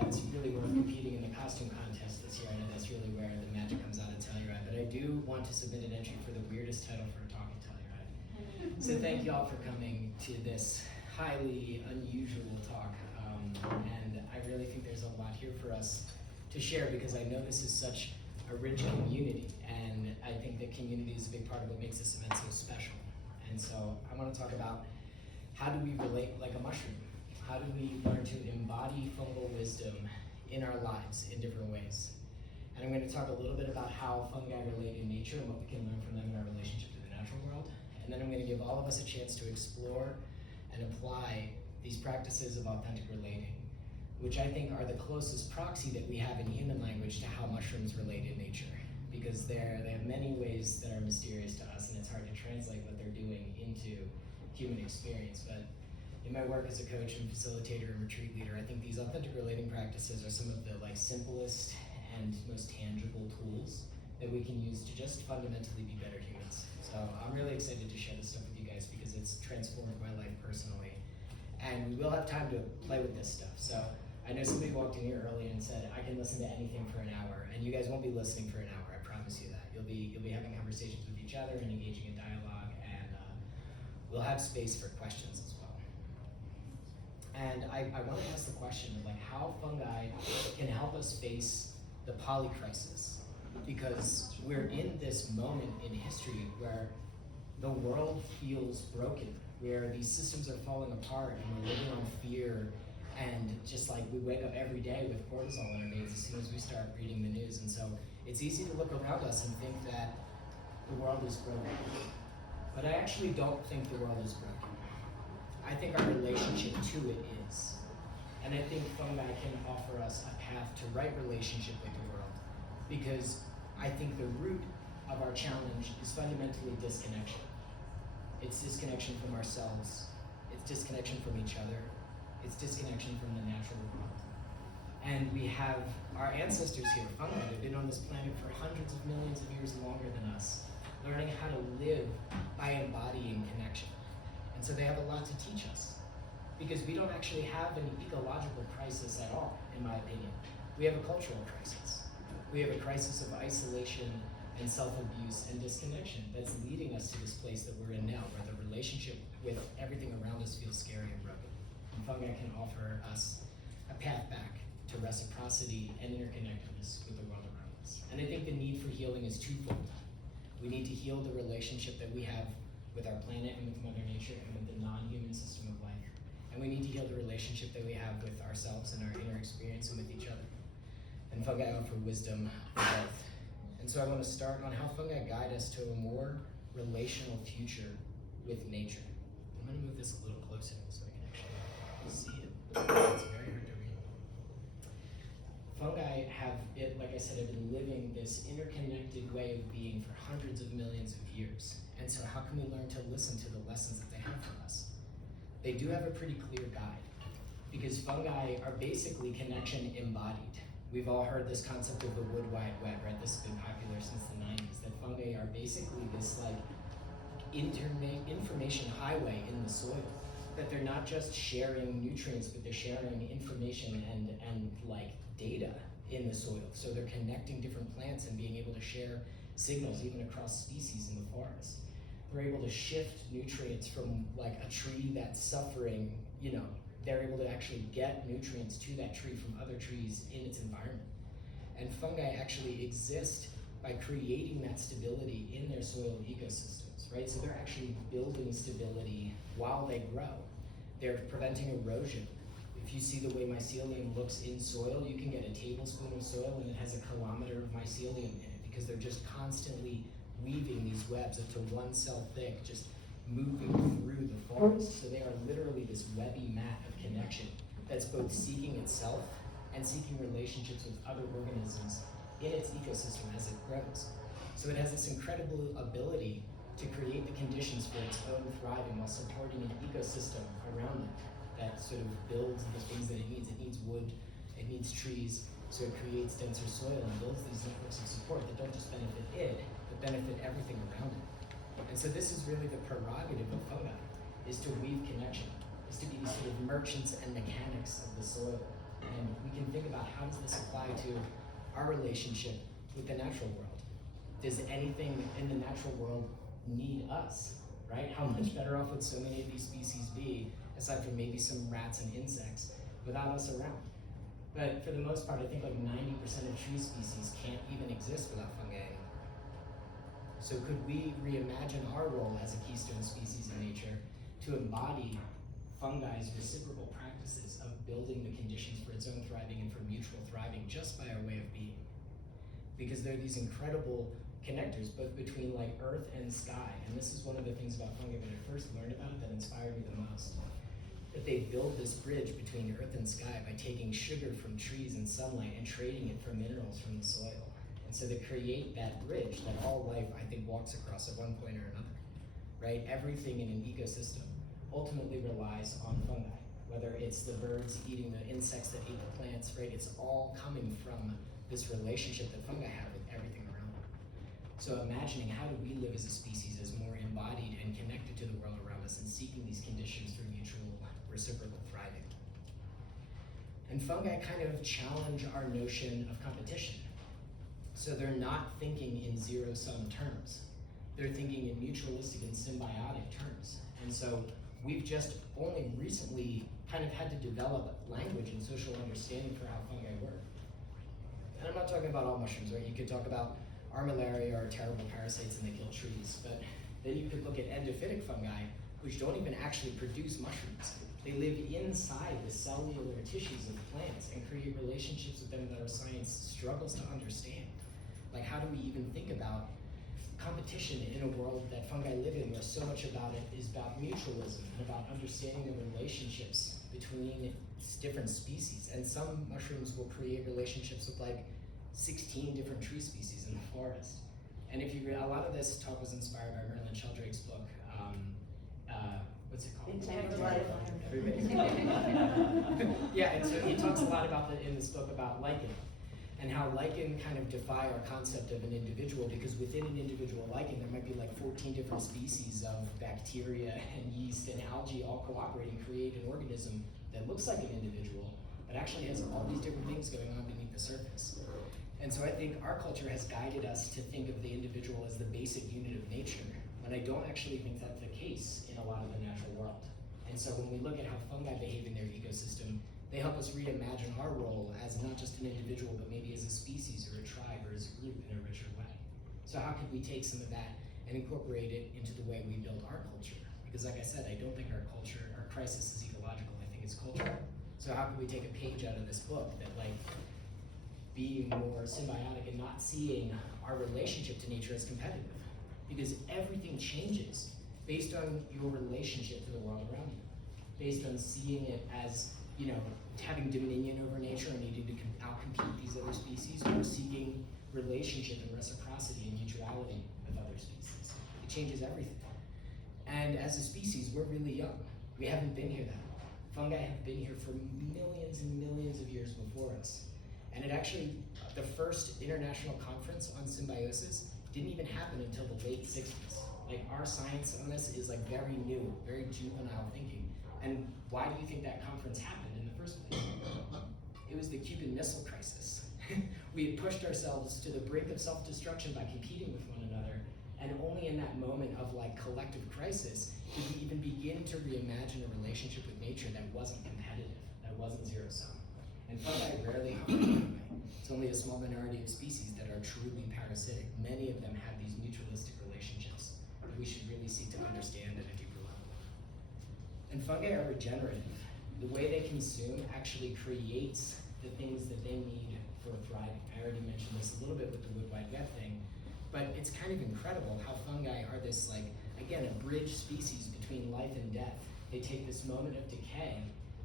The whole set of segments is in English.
that's really where we're competing in the costume contest this year. I know that's really where the magic comes out of Telluride, but I do want to submit an entry for the weirdest title for a talk at Telluride. So thank you all for coming to this highly unusual talk, and I really think there's a lot here for us to share because I know this is such a rich community, and I think that community is a big part of what makes this event so special. And so I want to talk about how do we relate like a mushroom? How do we learn to embody fungal wisdom in our lives in different ways? And I'm going to talk a little bit about how fungi relate in nature and what we can learn from them in our relationship to the natural world. And then I'm going to give all of us a chance to explore and apply these practices of authentic relating, which I think are the closest proxy that we have in human language to how mushrooms relate in nature, because they have many ways that are mysterious to us, and it's hard to translate what they're doing into human experience. But in my work as a coach and facilitator and retreat leader, I think these authentic relating practices are some of the simplest and most tangible tools that we can use to just fundamentally be better humans. So I'm really excited to share this stuff with you guys because it's transformed my life personally. And we will have time to play with this stuff. So I know somebody walked in here earlier and said, I can listen to anything for an hour, and you guys won't be listening for an hour, I promise you that. You'll be having conversations with each other and engaging in dialogue, and we'll have space for questions as well. And I want to ask the question of how fungi can help us face the polycrisis, because we're in this moment in history where the world feels broken, where these systems are falling apart and we're living on fear, and just we wake up every day with cortisol in our veins as soon as we start reading the news. And so it's easy to look around us and think that the world is broken. But I actually don't think the world is broken. I think our relationship to it is. And I think fungi can offer us a path to right relationship with the world, because I think the root of our challenge is fundamentally disconnection. It's disconnection from ourselves, it's disconnection from each other, it's disconnection from the natural world. And we have our ancestors here, fungi, that have been on this planet for hundreds of millions of years longer than us, learning how to live by embodying connection. And so they have a lot to teach us, because we don't actually have an ecological crisis at all, in my opinion. We have a cultural crisis. We have a crisis of isolation and self-abuse and disconnection that's leading us to this place that we're in now, where the relationship with everything around us feels scary and broken. And fungi can offer us a path back to reciprocity and interconnectedness with the world around us. And I think the need for healing is twofold. We need to heal the relationship that we have with our planet and with Mother Nature and with the non-human system of life. And we need to heal the relationship that we have with ourselves and our inner experience and with each other. And fungi offer wisdom for both. And so I want to start on how fungi guide us to a more relational future with nature. I'm going to move this a little closer so I can actually see it. It's very hard to read. Fungi have, like I said, have been living this interconnected way of being for hundreds of millions of years. And so how can we learn to listen to the lessons that they have for us? They do have a pretty clear guide, because fungi are basically connection embodied. We've all heard this concept of the wood wide web, right? This has been popular since the 90s, that fungi are basically this information highway in the soil, that they're not just sharing nutrients, but they're sharing information and data in the soil. So they're connecting different plants and being able to share signals even across species in the forest. They're able to shift nutrients from a tree that's suffering, they're able to actually get nutrients to that tree from other trees in its environment. And fungi actually exist by creating that stability in their soil ecosystems, right? So they're actually building stability while they grow. They're preventing erosion. If you see the way mycelium looks in soil, you can get a tablespoon of soil and it has a kilometer of mycelium in it, because they're just constantly weaving these webs up to 1 cell thick, just moving through the forest. So they are literally this webby mat of connection that's both seeking itself and seeking relationships with other organisms in its ecosystem as it grows. So it has this incredible ability to create the conditions for its own thriving while supporting an ecosystem around it that sort of builds the things that it needs. It needs wood, it needs trees, so it creates denser soil and builds these networks of support that don't just benefit it, but benefit everything around it. And so this is really the prerogative of fungi, is to weave connection, is to be these sort of merchants and mechanics of the soil, and And we can think about how does this apply to our relationship with the natural world? Does anything in the natural world need us, right? How much better off would so many of these species be, aside from maybe some rats and insects, without us around? But for the most part, I think like 90% of tree species can't even exist without fungi anymore. So could we reimagine our role as a keystone species in nature to embody fungi's reciprocal practices of building the conditions for its own thriving and for mutual thriving just by our way of being? Because there are these incredible connectors both between like earth and sky, and this is one of the things about fungi when I first learned about it that inspired me the most. That they build this bridge between earth and sky by taking sugar from trees and sunlight and trading it for minerals from the soil. And so they create that bridge that all life, I think, walks across at one point or another, right? Everything in an ecosystem ultimately relies on fungi, whether it's the birds eating the insects that eat the plants, right? It's all coming from this relationship that fungi have with everything around them. So imagining how do we live as a species as more embodied and connected to the world around us and seeking these conditions through mutual reciprocal thriving. And fungi kind of challenge our notion of competition. So they're not thinking in zero-sum terms. They're thinking in mutualistic and symbiotic terms. And so we've just only recently kind of had to develop language and social understanding for how fungi work. And I'm not talking about all mushrooms, right? You could talk about armillaria or terrible parasites and they kill trees, but then you could look at endophytic fungi, which don't even actually produce mushrooms. They live inside the cellular tissues of plants and create relationships with them that our science struggles to understand. Like, how do we even think about competition in a world that fungi live in, where so much about it is about mutualism and about understanding the relationships between different species? And some mushrooms will create relationships with like 16 different tree species in the forest. And if you read, a lot of this talk was inspired by Merlin Sheldrake's book, what's it called? Entangled Life. Everybody's yeah, and so he talks a lot about in this book about lichen, and how lichen kind of defy our concept of an individual, because within an individual lichen there might be like 14 different species of bacteria and yeast and algae all cooperating to create an organism that looks like an individual, but actually has all these different things going on beneath the surface. And so I think our culture has guided us to think of the individual as the basic unit of nature, when I don't actually think that's the case in a lot of the natural world. And so when we look at how fungi behave in their ecosystem, they help us reimagine our role as not just an individual, but maybe as a species or a tribe or as a group in a richer way. So how could we take some of that and incorporate it into the way we build our culture? Because like I said, I don't think our culture, our crisis is ecological, I think it's cultural. So how could we take a page out of this book that like being more symbiotic and not seeing our relationship to nature as competitive? Because everything changes based on your relationship to the world around you, based on seeing it as, you know, having dominion over nature and needing to outcompete these other species, or seeking relationship and reciprocity and mutuality with other species. It changes everything. And as a species, we're really young. We haven't been here that long. Fungi have been here for millions and millions of years before us. And it actually, the first international conference on symbiosis didn't even happen until the late 60s. Like, our science on this is like very new, very juvenile thinking. And why do you think that conference happened in the first place? It was the Cuban Missile Crisis. We had pushed ourselves to the brink of self-destruction by competing with one another, and only in that moment of like collective crisis did we even begin to reimagine a relationship with nature that wasn't competitive, that wasn't zero-sum. And fungi rarely harm anyway. It's only a small minority of species that are truly parasitic. Many of them have these mutualistic relationships that we should really seek to understand at a deeper level. And fungi are regenerative. The way they consume actually creates the things that they need for thriving. I already mentioned this a little bit with the Wood Wide Web thing, but it's kind of incredible how fungi are this, like, again, a bridge species between life and death. They take this moment of decay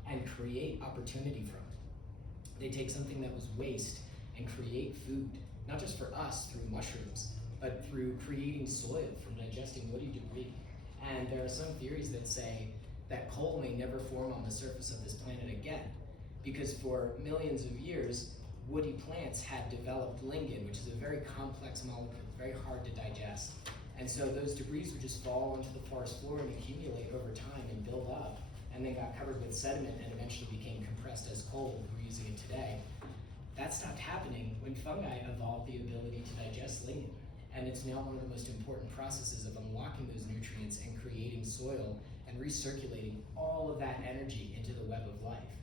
and create opportunity from it. They take something that was waste and create food, not just for us through mushrooms, but through creating soil from digesting woody debris. And there are some theories that say that coal may never form on the surface of this planet again, because for millions of years, woody plants had developed lignin, which is a very complex molecule, very hard to digest. And so those debris would just fall onto the forest floor and accumulate over time and build up. And and then got covered with sediment and eventually became compressed as coal. We're using it today. That stopped happening when fungi evolved the ability to digest lignin. And it's now one of the most important processes of unlocking those nutrients and creating soil and recirculating all of that energy into the web of life.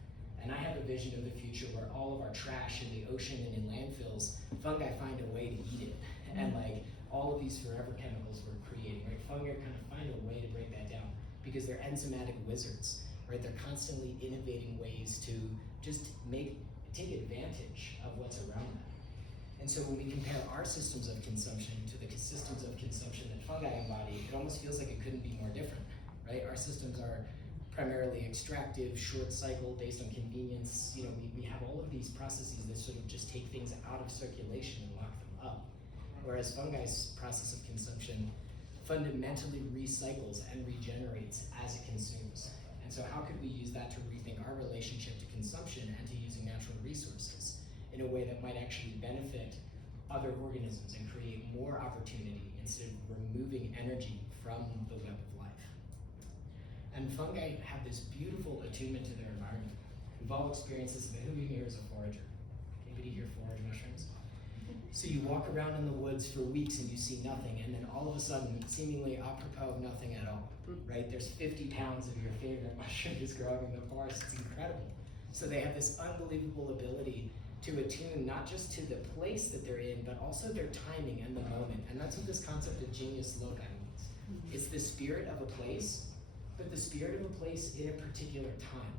And I have a vision of the future where all of our trash in the ocean and in landfills, fungi find a way to eat it. And like all of these forever chemicals we're creating, right? Fungi kind of find a way to break that down because they're enzymatic wizards, right? They're constantly innovating ways to just take advantage of what's around them. And so when we compare our systems of consumption to the systems of consumption that fungi embody, it almost feels like it couldn't be more different, right? Our systems are primarily extractive, short cycle, based on convenience. You know, we have all of these processes that sort of just take things out of circulation and lock them up. Whereas fungi's process of consumption fundamentally recycles and regenerates as it consumes. And so how could we use that to rethink our relationship to consumption and to using natural resources in a way that might actually benefit other organisms and create more opportunity instead of removing energy from the web of life? And fungi have this beautiful attunement to their environment. We've all experienced this, but who here is a forager? Anybody here forage mushrooms? So you walk around in the woods for weeks and you see nothing, and then all of a sudden, seemingly apropos of nothing at all, right? There's 50 pounds of your favorite mushroom just growing in the forest. It's incredible. So they have this unbelievable ability to attune not just to the place that they're in, but also their timing and the moment. And that's what this concept of genius loci means. It's the spirit of a place, but the spirit of a place in a particular time.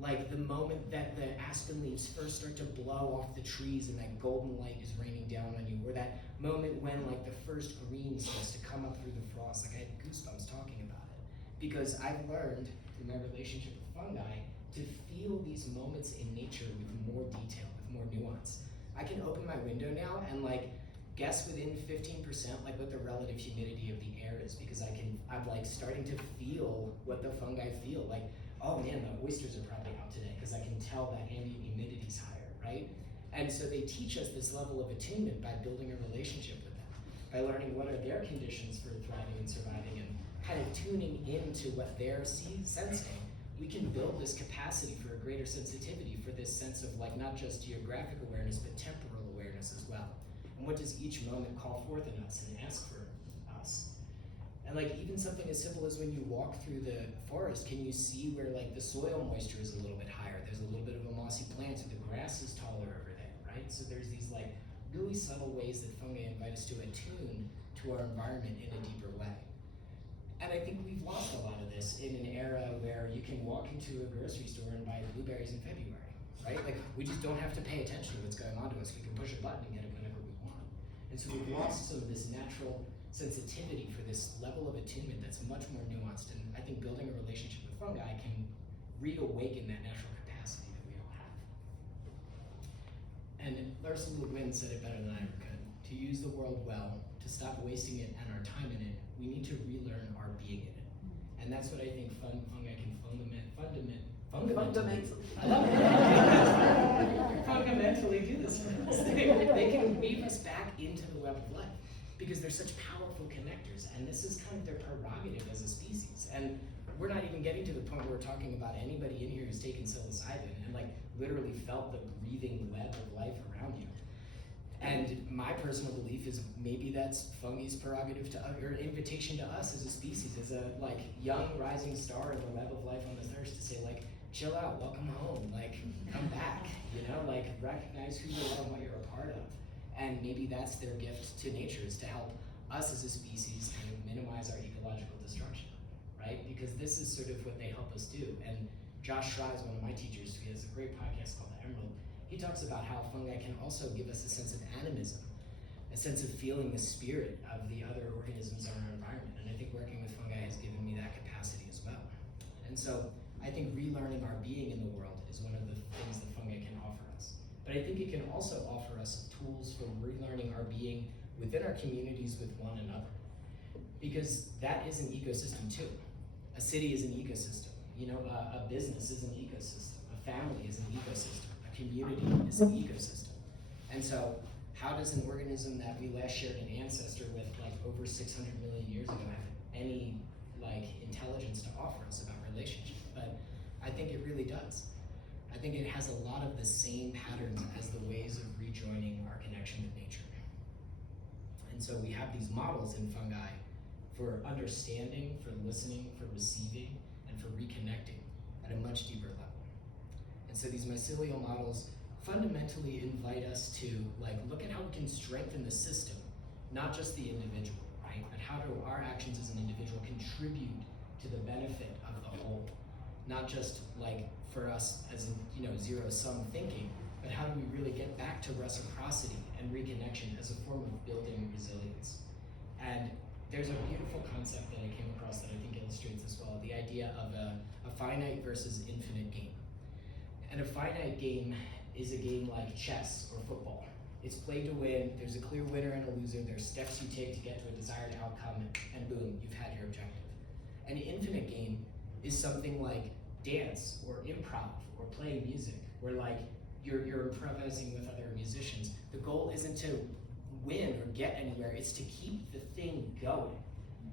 Like the moment that the aspen leaves first start to blow off the trees and that golden light is raining down on you, or that moment when like the first green starts to come up through the frost. Like I had goosebumps talking about it. Because I've learned through my relationship with fungi to feel these moments in nature with more detail, with more nuance. I can open my window now and like guess within 15% like what the relative humidity of the air is, because I'm like starting to feel what the fungi feel. Like, oh man, the oysters are probably out today because I can tell that ambient humidity is higher, right? And so they teach us this level of attunement by building a relationship with them, by learning what are their conditions for thriving and surviving, and kind of tuning into what they're sensing. We can build this capacity for a greater sensitivity, for this sense of like not just geographic awareness, but temporal awareness as well. And what does each moment call forth in us and ask for us? And like even something as simple as when you walk through the forest, can you see where like the soil moisture is a little bit higher? There's a little bit of a mossy plant, so the grass is taller over there, right? So there's these like really subtle ways that fungi invite us to attune to our environment in a deeper way. And I think we've lost a lot of this in an era where you can walk into a grocery store and buy blueberries in February, right? Like we just don't have to pay attention to what's going on to us. We can push a button and get it whenever we want. And so we've lost some of this natural sensitivity for this level of attunement that's much more nuanced. And I think building a relationship with fungi can reawaken that natural capacity that we all have. And Ursula Le Guin said it better than I ever could. To use the world well, to stop wasting it and our time in it, we need to relearn our being in it. And that's what I think fungi can fundamentally do this for us. They can weave us back into the web of life because they're such powerful connectors, and this is kind of their prerogative as a species. And we're not even getting to the point where we're talking about anybody in here who's taken psilocybin and like literally felt the breathing web of life around you. And my personal belief is maybe that's fungi's prerogative to, or invitation to us as a species, as a like young rising star in the web of life on this earth, to say like, chill out, welcome home, like come back, you know, like recognize who you are and what you're a part of. And maybe that's their gift to nature, is to help us as a species kind of minimize our ecological destruction, right? Because this is sort of what they help us do. And Josh Schrei's one of my teachers, he has a great podcast called The Emerald. He talks about how fungi can also give us a sense of animism, a sense of feeling the spirit of the other organisms in our environment. And I think working with fungi has given me that capacity as well. And so I think relearning our being in the world is one of the things that fungi can offer us. But I think it can also offer us tools for relearning our being within our communities with one another. Because that is an ecosystem too. A city is an ecosystem. You know, a business is an ecosystem. A family is an ecosystem. A community is an ecosystem. And so how does an organism that we last shared an ancestor with like over 600 million years ago have any like intelligence to offer us about relationship? but I think it really does. I think it has a lot of the same patterns as the ways of rejoining our connection with nature. And so we have these models in fungi for understanding, for listening, for receiving, and for reconnecting at a much deeper level. And so these mycelial models fundamentally invite us to look at how we can strengthen the system, not just the individual, right? But how do our actions as an individual contribute to the benefit of the whole? Not just for us as in zero-sum thinking, but how do we really get back to reciprocity and reconnection as a form of building resilience? And there's a beautiful concept that I came across that I think illustrates this well, the idea of a finite versus infinite game. And a finite game is a game like chess or football. It's played to win, there's a clear winner and a loser, there's steps you take to get to a desired outcome, and boom, you've had your objective. An infinite game is something like dance or improv or playing music, where you're improvising with other musicians. The goal isn't to win or get anywhere, it's to keep the thing going.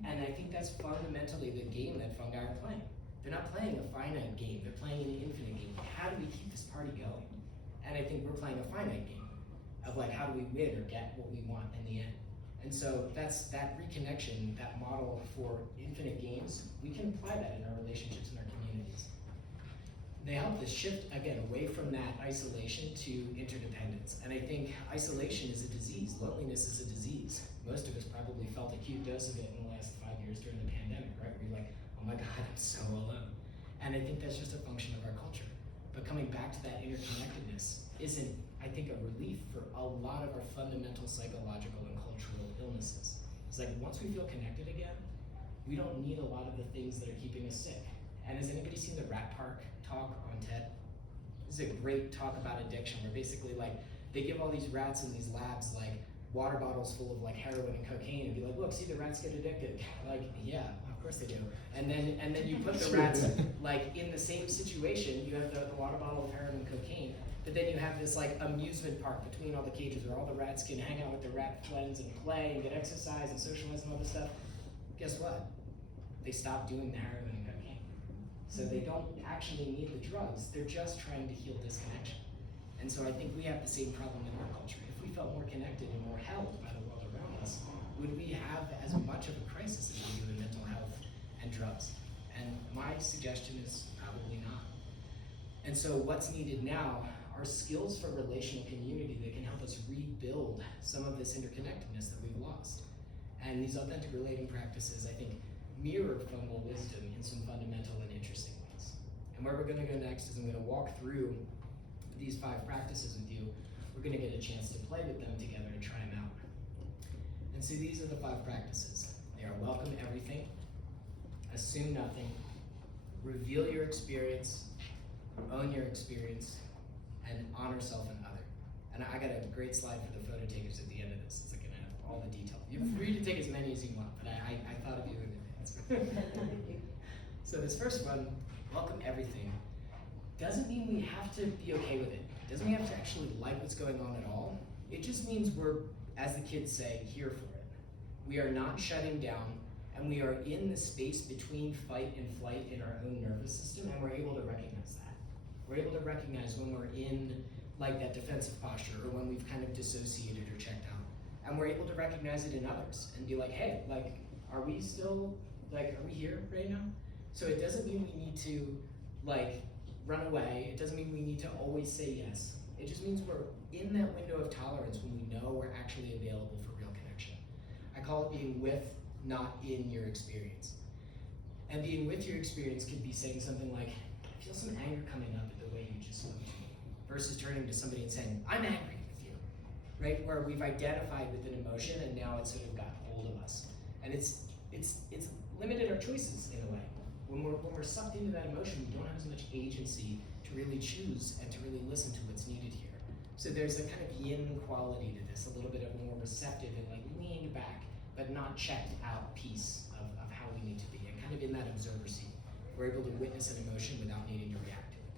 And I think that's fundamentally the game that fungi are playing. They're not playing a finite game, they're playing an infinite game. How do we keep this party going? And I think we're playing a finite game of how do we win or get what we want in the end. And so that's that reconnection, that model for infinite games, we can apply that in our relationships and our communities. They help us shift, again, away from that isolation to interdependence. And I think isolation is a disease, loneliness is a disease. Most of us probably felt a acute dose of it in the last 5 years during the pandemic, right? Where you're like, oh my God, I'm so alone. And I think that's just a function of our culture. But coming back to that interconnectedness isn't, I think, a relief for a lot of our fundamental psychological and cultural illnesses. It's once we feel connected again, we don't need a lot of the things that are keeping us sick. And has anybody seen the Rat Park talk on TED? This is a great talk about addiction, where basically they give all these rats in these labs water bottles full of heroin and cocaine and be like, look, see, the rats get addicted. Yeah, of course they do. And then you put the rats in the same situation. You have the water bottle of heroin and cocaine, but then you have this amusement park between all the cages where all the rats can hang out with their rat friends and play and get exercise and socialize and all this stuff. Guess what? They stop doing the heroin and cocaine. So they don't actually need the drugs. They're just trying to heal disconnection. And so I think we have the same problem in our culture. If we felt more connected and more held by the world around us, would we have as much of a crisis as we do in mental health and drugs? And my suggestion is probably not. And so what's needed now are skills for relational community that can help us rebuild some of this interconnectedness that we've lost. And these authentic relating practices, I think, mirror fungal wisdom in some fundamental and interesting ways. And where we're gonna go next is I'm gonna walk through these 5 practices with you. We're gonna get a chance to play with them together and try them out. And so these are the 5 practices. They are welcome everything, assume nothing, reveal your experience, own your experience, and honor self and other. And I got a great slide for the photo takers at the end of this. It's gonna have all the detail. You're free to take as many as you want, but I thought of you in advance. So this first one, welcome everything, doesn't mean we have to be okay with it. Doesn't mean we have to actually like what's going on at all. It just means we're, as the kids say, here for it. We are not shutting down, and we are in the space between fight and flight in our own nervous system, and we're able to recognize that. We're able to recognize when we're in that defensive posture, or when we've kind of dissociated or checked out. And we're able to recognize it in others and be like, hey, are we still, are we here right now? So it doesn't mean we need to run away. It doesn't mean we need to always say yes. It just means we're in that window of tolerance when we know we're actually available for real connection. I call it being with, not in your experience. And being with your experience could be saying something like, I feel some anger coming up at the way you just spoke to me, versus turning to somebody and saying, I'm angry with you, right? Where we've identified with an emotion and now it's sort of got hold of us. And it's limited our choices in a way. When we're sucked into that emotion, we don't have as much agency to really choose and to really listen to what's needed here. So there's a kind of yin quality to this, a little bit of a more receptive and leaned back, but not checked out piece of how we need to be, and kind of in that observer seat. We're able to witness an emotion without needing to react to it.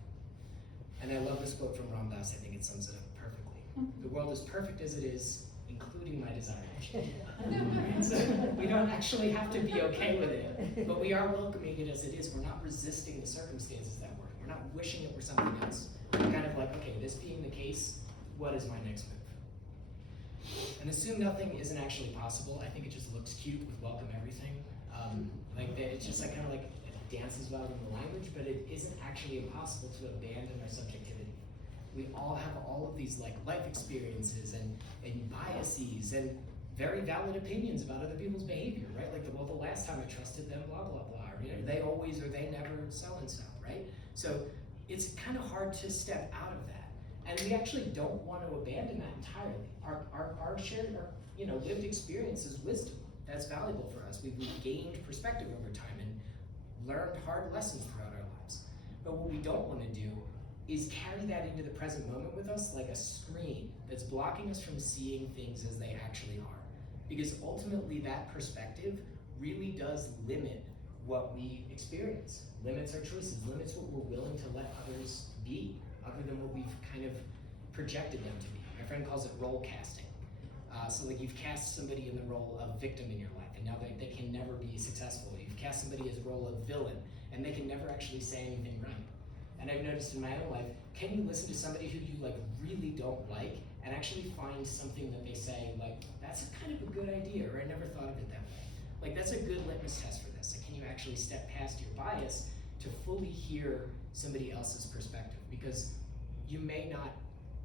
And I love this quote from Ram Dass. I think it sums it up perfectly. The world is perfect as it is, including my desire to change it. So we don't actually have to be okay with it, but we are welcoming it as it is. We're not resisting the circumstances that we're in. We're not wishing it were something else. We're kind of like, okay, this being the case, what is my next move? And assume nothing isn't actually possible. I think it just looks cute with welcome everything. It's just like kind of like it dances well in the language, but it isn't actually impossible to abandon our subjectivity. We all have all of these like life experiences and biases and very valid opinions about other people's behavior, right? Like, the last time I trusted them, blah, blah, blah. Or, they always or they never so and so, right? So it's kind of hard to step out of that. And we actually don't want to abandon that entirely. Our shared, lived experience is wisdom. That's valuable for us. We've gained perspective over time and learned hard lessons throughout our lives. But what we don't want to do is carry that into the present moment with us like a screen that's blocking us from seeing things as they actually are. Because ultimately that perspective really does limit what we experience, limits our choices, limits what we're willing to let others be, other than what we've kind of projected them to be. My friend calls it role casting. So like, you've cast somebody in the role of victim in your life, and now they can never be successful. You've cast somebody as a role of villain, and they can never actually say anything right. And I've noticed in my own life, can you listen to somebody who you like really don't like and actually find something that they say like, that's kind of a good idea, or I never thought of it that way. Like, that's a good litmus test for this. Like, can you actually step past your bias to fully hear somebody else's perspective? Because you may not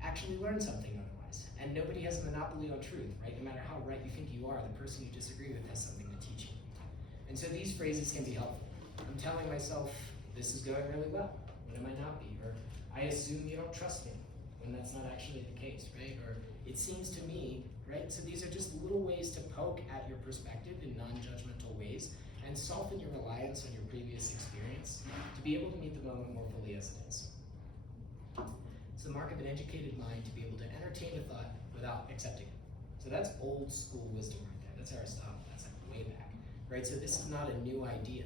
actually learn something otherwise. And nobody has a monopoly on truth, right? No matter how right you think you are, the person you disagree with has something to teach you. And so these phrases can be helpful. I'm telling myself, this is going really well, when it might not be. Or, I assume you don't trust me, when that's not actually the case, right? Or, it seems to me, right? So these are just little ways to poke at your perspective in non-judgmental ways and soften your reliance on your previous experience to be able to meet the moment more fully as it is. It's the mark of an educated mind to be able to entertain a thought without accepting it. So that's old school wisdom right there. That's Aristotle. That's like way back, right? So this is not a new idea.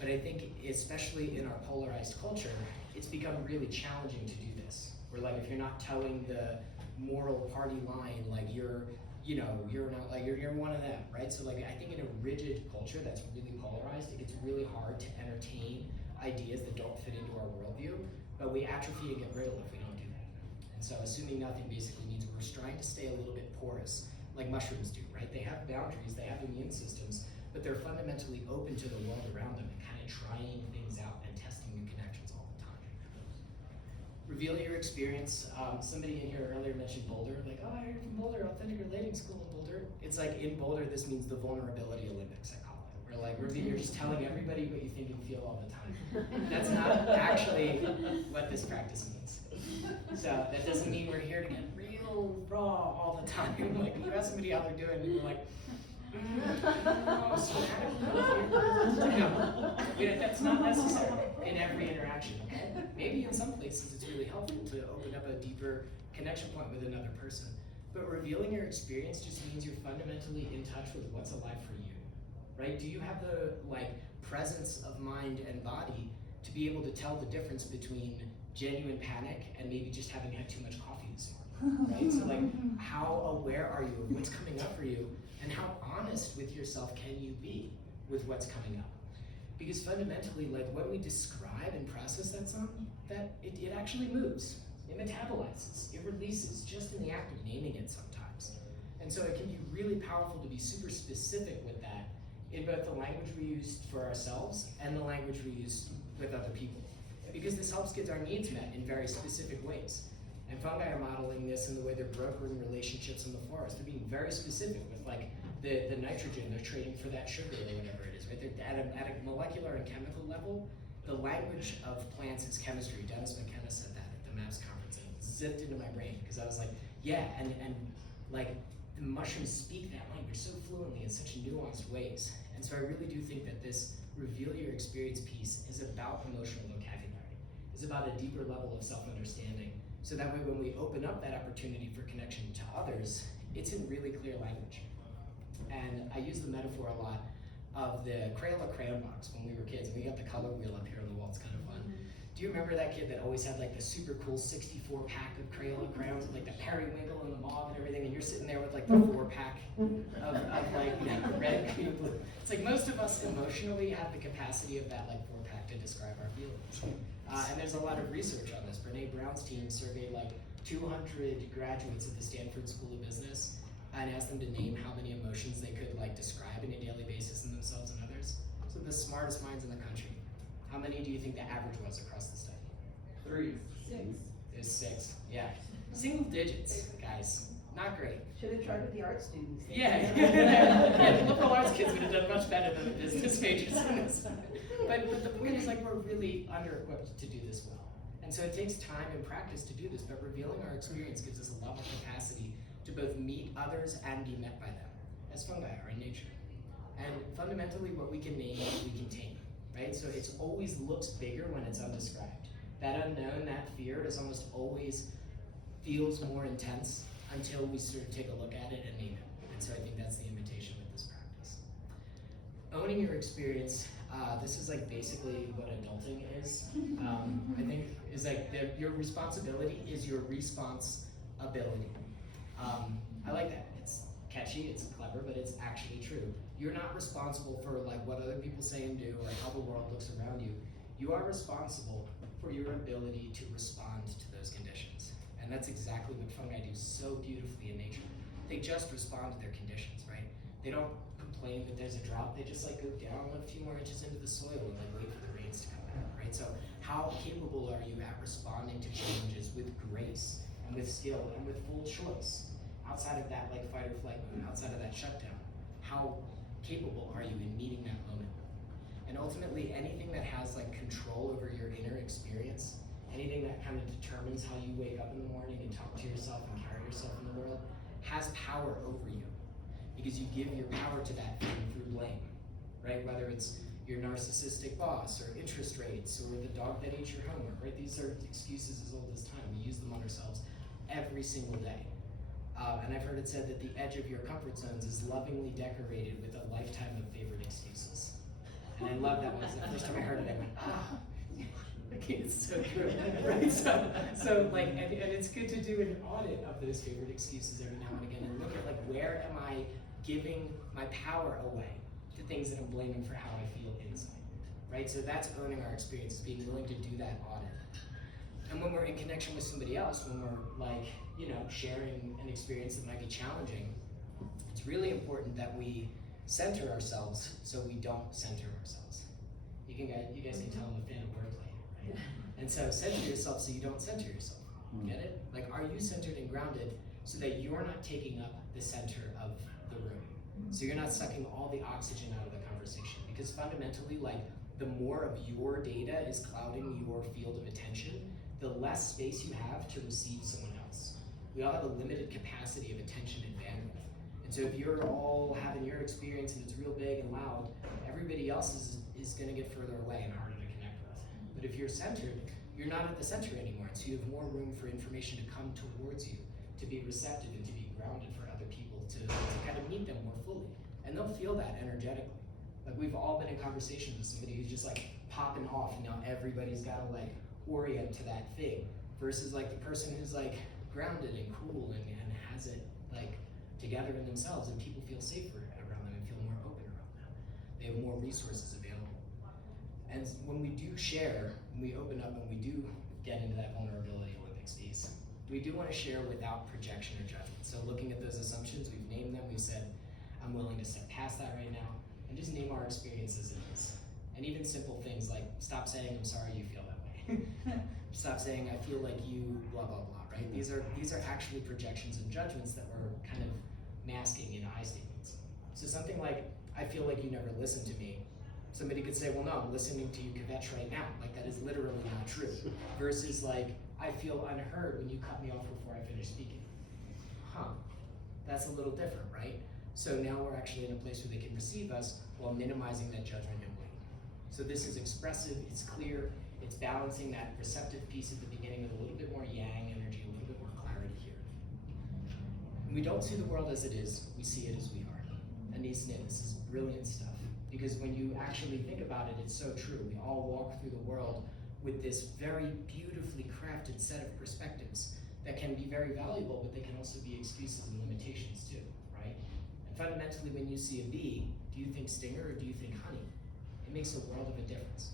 But I think, especially in our polarized culture, it's become really challenging to do this. Where like, if you're not towing the moral party line, like you're not like, you're one of them, right? So like, I think in a rigid culture that's really polarized, it gets really hard to entertain ideas that don't fit into our worldview, but we atrophy and get brittle if we don't do that. And so assuming nothing basically means we're trying to stay a little bit porous, like mushrooms do, right? They have boundaries, they have immune systems, but they're fundamentally open to the world around them and kind of trying things out and testing new connections all the time. Reveal your experience. Somebody in here earlier mentioned Boulder, like, oh, I heard from Boulder, authentic relating school in Boulder. It's like, in Boulder, this means the vulnerability Olympics, I call it. Where like, you're just telling everybody what you think and feel all the time. That's not actually what this practice means. So that doesn't mean we're here to get real raw all the time. Like, you ask somebody how they're doing, and you're like, that's not necessary in every interaction. Okay? Maybe in some places it's really helpful to open up a deeper connection point with another person. But revealing your experience just means you're fundamentally in touch with what's alive for you, right? Do you have the presence of mind and body to be able to tell the difference between genuine panic and maybe just having had too much coffee this morning, right? So like, how aware are you of what's coming up for you, and how honest with yourself can you be with what's coming up? Because fundamentally, like, when we describe and process that it actually moves, it metabolizes, it releases just in the act of naming it sometimes. And so it can be really powerful to be super specific with that in both the language we use for ourselves and the language we use with other people. Because this helps get our needs met in very specific ways. And fungi are modeling this in the way they're brokering relationships in the forest. They're being very specific with like the nitrogen they're trading for that sugar or whatever it is, right? They're at a molecular and chemical level, the language of plants is chemistry. Dennis McKenna said that at the MAPS conference, and it zipped into my brain because I was like, yeah, and like the mushrooms speak that language so fluently in such nuanced ways. And so I really do think that this reveal your experience piece is about emotional vocabulary. It's about a deeper level of self-understanding. So that way when we open up that opportunity for connection to others, it's in really clear language. And I use the metaphor a lot of the Crayola crayon box when we were kids. We got the color wheel up here on the wall, it's kind of fun. Do you remember that kid that always had like the super cool 64 pack of Crayola crayons with like the periwinkle and the mauve and everything, and you're sitting there with like the 4-pack of like red, green, blue. It's like most of us emotionally have the capacity of that like 4-pack to describe our feelings. And there's a lot of research on this. Brene Brown's team surveyed like 200 graduates at the Stanford School of Business and asked them to name how many emotions they could like describe on a daily basis in themselves and others. So the smartest minds in the country. How many do you think the average was across the study? 3. 6. There's 6, yeah. Single digits, guys. Not great. Should have tried with the art students. Yeah, yeah, the liberal arts kids would have done much better than the business majors in this. But the point is, like, we're really under-equipped to do this well. And so it takes time and practice to do this, but revealing our experience gives us a lot more capacity to both meet others and be met by them, as fungi are in nature. And fundamentally, what we can name, we can tame, right? So it always looks bigger when it's undescribed. That unknown, that fear is almost always feels more intense until we sort of take a look at it and name it. And so I think that's the invitation with this practice. Owning your experience, this is like basically what adulting is. I think is like your responsibility is your response ability. I like that. It's catchy, it's clever, but it's actually true. You're not responsible for like what other people say and do or how the world looks around you. You are responsible for your ability to respond to those conditions. And that's exactly what fungi do so beautifully in nature. They just respond to their conditions, right? They don't complain that there's a drought. They just like go down a few more inches into the soil and like wait for the rains to come down, right? So how capable are you at responding to challenges with grace and with skill and with full choice? Outside of that like fight or flight mode, outside of that shutdown, how capable are you in meeting that moment? And ultimately, anything that has like control over your inner experience, anything that kind of determines how you wake up in the morning and talk to yourself and carry yourself in the world, has power over you. Because you give your power to that thing through blame, right? Whether it's your narcissistic boss or interest rates or the dog that ate your homework, right? These are excuses as old as time. We use them on ourselves every single day. And I've heard it said that the edge of your comfort zones is lovingly decorated with a lifetime of favorite excuses. And I love that one. The first time I heard it, I went, okay, it's so true, right? So like, and it's good to do an audit of those favorite excuses every now and again and look at like, where am I giving my power away to things that I'm blaming for how I feel inside, right? So that's owning our experiences, being willing to do that audit. And when we're in connection with somebody else, when we're like, sharing an experience that might be challenging, it's really important that we center ourselves so we don't center ourselves. You guys can tell I'm a fan of wordplay, right? And so center yourself so you don't center yourself. Get it? Like, are you centered and grounded so that you're not taking up the center of the room? So you're not sucking all the oxygen out of the conversation. Because fundamentally, like, the more of your data is clouding your field of attention, the less space you have to receive someone else. We all have a limited capacity of attention and bandwidth. And so if you're all having your experience and it's real big and loud, everybody else is gonna get further away and harder to connect with. But if you're centered, you're not at the center anymore. So you have more room for information to come towards you, to be receptive and to be grounded for other people, to kind of meet them more fully. And they'll feel that energetically. Like, we've all been in conversations with somebody who's just like popping off and now everybody's gotta like orient to that thing, versus like the person who's like grounded and cool and has it like together in themselves, and people feel safer around them and feel more open around them. They have more resources available. And when we do share, when we open up and we do get into that vulnerability Olympics piece, we do want to share without projection or judgment. So looking at those assumptions, we've named them, we've said, I'm willing to step past that right now, and just name our experiences in this. And even simple things like, stop saying, I'm sorry you feel that way. Stop saying, I feel like you blah, blah, blah, right? These are actually projections and judgments that we're kind of masking in I statements. So something like, I feel like you never listened to me. Somebody could say, well, no, I'm listening to you kvetch right now. Like, that is literally not true. Versus like, I feel unheard when you cut me off before I finish speaking. That's a little different, right? So now we're actually in a place where they can receive us while minimizing that judgment and blame. So this is expressive, it's clear, it's balancing that receptive piece at the beginning with a little bit more yang energy, a little bit more clarity here. And we don't see the world as it is, we see it as we are. And this is brilliant stuff. Because when you actually think about it, it's so true. We all walk through the world with this very beautifully crafted set of perspectives that can be very valuable, but they can also be excuses and limitations too, right? And fundamentally, when you see a bee, do you think stinger or do you think honey? It makes a world of a difference.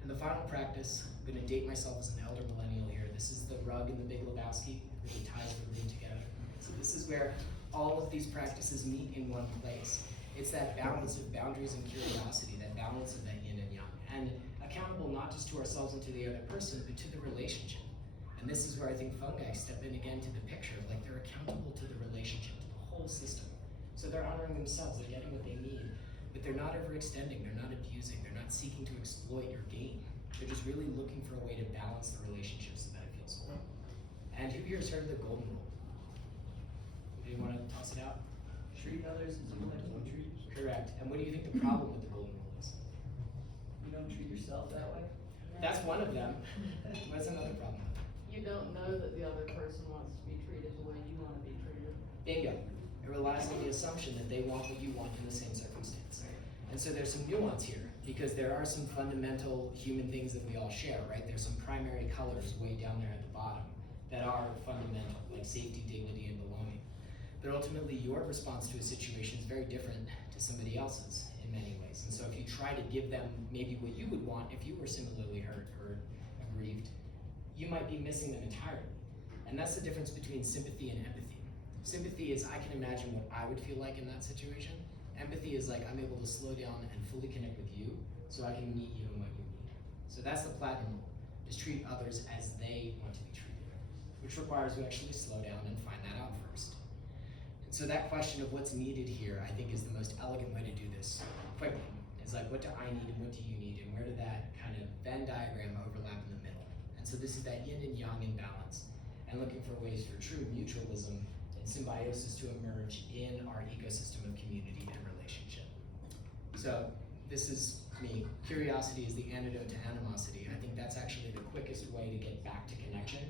And the final practice, I'm gonna date myself as an elder millennial here. This is the rug in the Big Lebowski. It really ties the room together. So this is where all of these practices meet in one place. It's that balance of boundaries and curiosity, that balance of that yin and yang. And accountable not just to ourselves and to the other person, but to the relationship. And this is where I think fungi step in again to the picture, like they're accountable to the relationship, to the whole system. So they're honoring themselves, they're getting what they need, but they're not overextending, they're not abusing, they're not seeking to exploit your gain. They're just really looking for a way to balance the relationship so that it feels whole. And who here has heard of the golden rule? Do you want to toss it out? Treat others as you like to be treated. Correct. And what do you think the problem with the golden rule is? You don't treat yourself that way. That's one of them. What's another problem? You don't know that the other person wants to be treated the way you want to be treated. Bingo. It relies on the assumption that they want what you want in the same circumstance. And so there's some nuance here, because there are some fundamental human things that we all share, right? There's some primary colors way down there at the bottom that are fundamental, like safety, dignity, and belonging. But ultimately, your response to a situation is very different to somebody else's in many ways. And so if you try to give them maybe what you would want if you were similarly hurt or aggrieved, you might be missing them entirely. And that's the difference between sympathy and empathy. Sympathy is I can imagine what I would feel like in that situation. Empathy is like I'm able to slow down and fully connect with you so I can meet you in what you need. So that's the platinum rule. Just treat others as they want to be treated, which requires we actually slow down and find that out first. And so that question of what's needed here, I think, is the most elegant way to do this quickly. It's like, what do I need and what do you need, and where did that kind of Venn diagram overlap in the middle? And so this is that yin and yang in balance, and looking for ways for true mutualism and symbiosis to emerge in our ecosystem of community and relationship. So this is me. Curiosity is the antidote to animosity. I think that's actually the quickest way to get back to connection.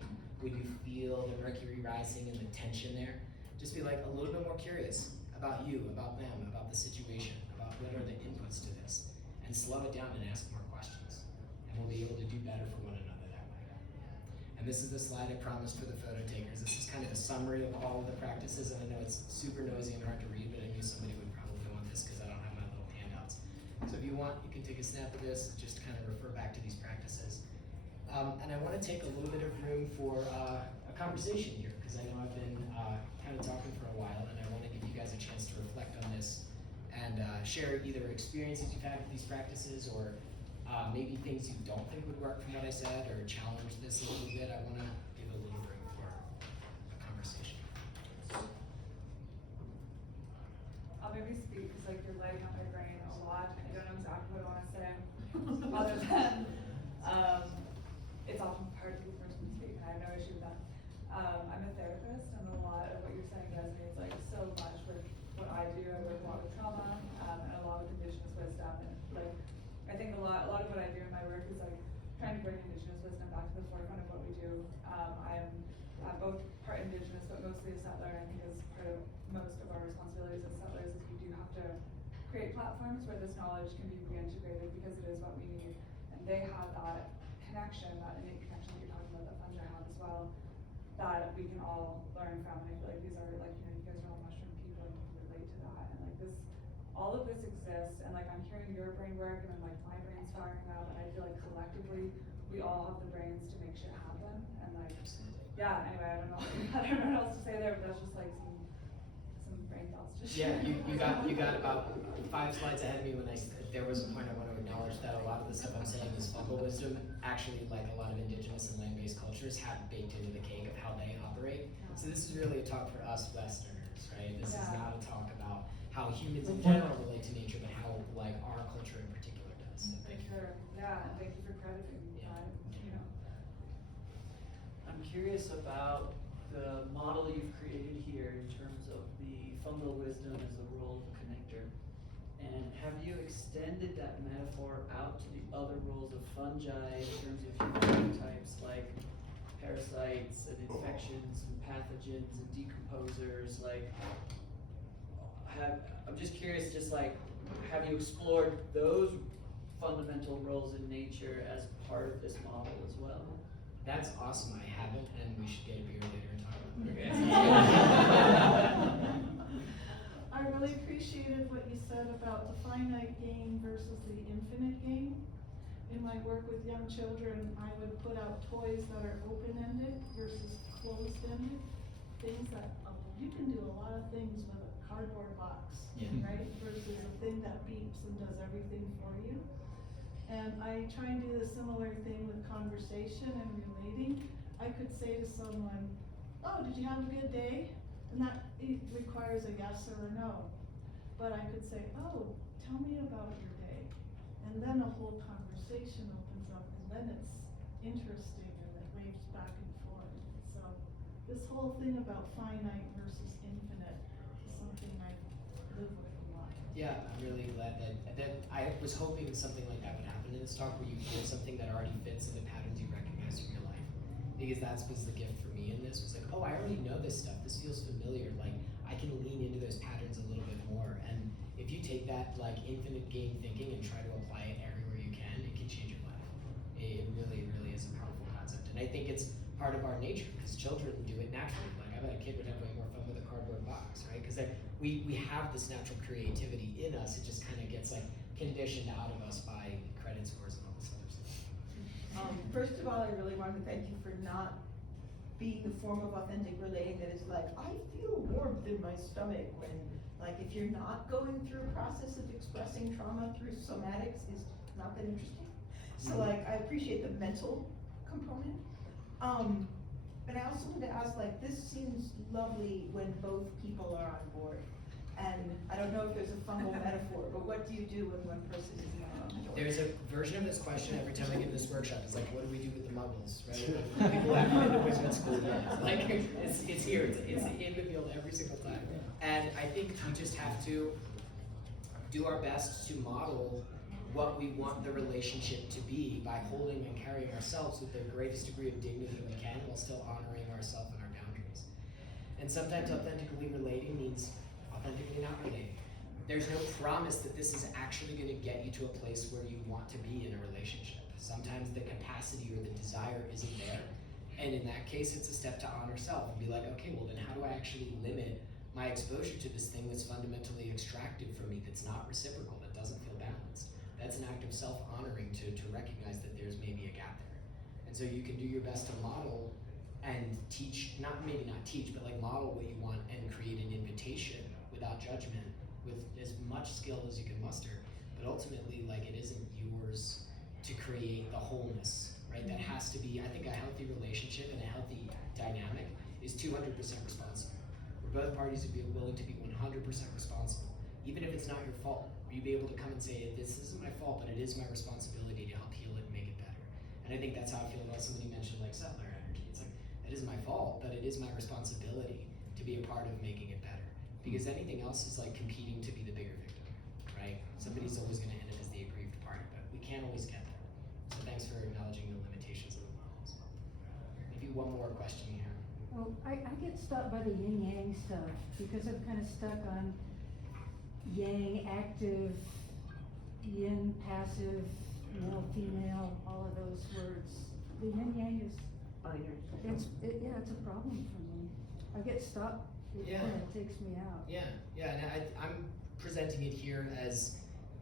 When you feel the mercury rising and the tension there, just be like a little bit more curious about you, about them, about the situation, about what are the inputs to this, and slow it down and ask more questions. And we'll be able to do better for one another that way. And this is the slide I promised for the photo takers. This is kind of a summary of all of the practices, and I know it's super noisy and hard to read, but I knew somebody would probably want this because I don't have my little handouts. So if you want, you can take a snap of this, just kind of refer back to these practices. And I want to take a little bit of room for a conversation here, because I know I've been kind of talking for a while, and I want to give you guys a chance to reflect on this and share either experiences you've had with these practices, or maybe things you don't think would work from what I said, or challenge this a little bit. I want to give a little room for a conversation. I'll maybe speak because you're lighting up my brain a lot, and I don't know exactly what I want to say, other than it's often hard to be the person to speak, and I have no issue with that. I'm a therapist, and a lot of what you're saying resonates so much with what I do. I work a lot with trauma and a lot with Indigenous wisdom, and I think a lot of what I do in my work is trying to bring Indigenous wisdom back to the forefront of what we do. I'm both part Indigenous, but mostly a settler. I think as part of most of our responsibilities as settlers is we do have to create platforms where this knowledge can be reintegrated, because it is what we need. And they have that connection, that innate connection that you're talking about, that fungi have as well, that we can all learn from. And I feel like these are you guys are all mushroom people and you can relate to that. And all of this exists, and I'm hearing your brain work, and then my brain's firing up, and I feel like collectively we all have the brains to make shit happen. And yeah, anyway, I don't know what else to say there, but that's just some brain thoughts to share. Yeah, you got about 5 slides ahead of me when there was a point I want to acknowledge that a lot of the stuff I'm saying is fungal wisdom. Actually, a lot of indigenous and land-based cultures have baked into the cake of how they operate. So this is really a talk for us Westerners, right? This is not a talk about how humans in general relate to nature, but how our culture in particular does. So thank you. Yeah, and thank you for crediting that. I'm curious about the model you've created here in terms of the fungal wisdom as a role connector. And have you extended that metaphor out to the other roles of fungi in terms of human types like parasites and infections and pathogens and decomposers? I'm just curious, have you explored those fundamental roles in nature as part of this model as well? That's awesome. I haven't, and we should get a beer later and talk about it. I really appreciated what you said about the finite game versus the infinite game. In my work with young children, I would put out toys that are open-ended versus closed-ended. Things that, you can do a lot of things with a cardboard box, Yeah. right? Versus a thing that beeps and does everything for you. And I try and do the similar thing with conversation and relating. I could say to someone, oh, did you have a good day? And that requires a yes or a no. But I could say, oh, tell me about your day. And then a whole conversation opens up, and then it's interesting and it waves back and forth. So this whole thing about finite versus infinite is something I live with a lot. Yeah, I'm really glad that I was hoping something like that would happen in this talk, where you hear something that already fits in the patterns you recognize from your life. Because that was the gift for me in this, was like, oh, I already know this stuff. This feels familiar. Like, I can lean into those patterns a little bit more. And if you take that like infinite game thinking and try to apply it everywhere you can change your life. It really, really is a powerful concept. And I think it's part of our nature, because children do it naturally. Like, I bet a kid would have way more fun with a cardboard box, right? Because we have this natural creativity in us. It just kind of gets like conditioned out of us by credit scores and all this other stuff. First of all, I really wanted to thank you for not being the form of authentic relating that is like, I feel warmth in my stomach when, like, if you're not going through a process of expressing trauma through somatics is not that interesting. So like, I appreciate the mental component. But I also wanted to ask, like, this seems lovely when both people are on board. And I don't know if there's a fungal metaphor, but what do you do when one person is not on board? There's a version of this question every time I give this workshop. It's like, what do we do with the muggles, right? People haven't been to wizard school yet. Like, it's here. It's in the field every single time. And I think we just have to do our best to model what we want the relationship to be by holding and carrying ourselves with the greatest degree of dignity we can, while still honoring ourselves and our boundaries. And sometimes authentically relating means authentically not relating. There's no promise that this is actually going to get you to a place where you want to be in a relationship. Sometimes the capacity or the desire isn't there. And in that case, it's a step to honor self and be like, okay, well then how do I actually limit my exposure to this thing that's fundamentally extracted from me, that's not reciprocal, that doesn't feel balanced? That's an act of self-honoring to recognize that there's maybe a gap there. And so you can do your best to model and teach, maybe not teach, but like model what you want and create an invitation without judgment, with as much skill as you can muster. But ultimately, like, it isn't yours to create the wholeness, right? That has to be, I think a healthy relationship and a healthy dynamic is 200% responsible. Where both parties would be willing to be 100% responsible, even if it's not your fault. You'd be able to come and say, this isn't my fault, but it is my responsibility to help heal it and make it better. And I think that's how I feel about somebody mentioned like settler energy. It's like, it isn't my fault, but it is my responsibility to be a part of making it better. Because anything else is like competing to be the bigger victim, right? Somebody's always gonna end up as the aggrieved party, but we can't always get there. So thanks for acknowledging the limitations of the model as well. Maybe one more question here. Well, I get stuck by the yin-yang stuff, because I'm kind of stuck on yang active, yin passive, male, female, all of those words. The yin-yang is, it's a problem for me. I get stuck, it kind of takes me out. Yeah, and I'm presenting it here as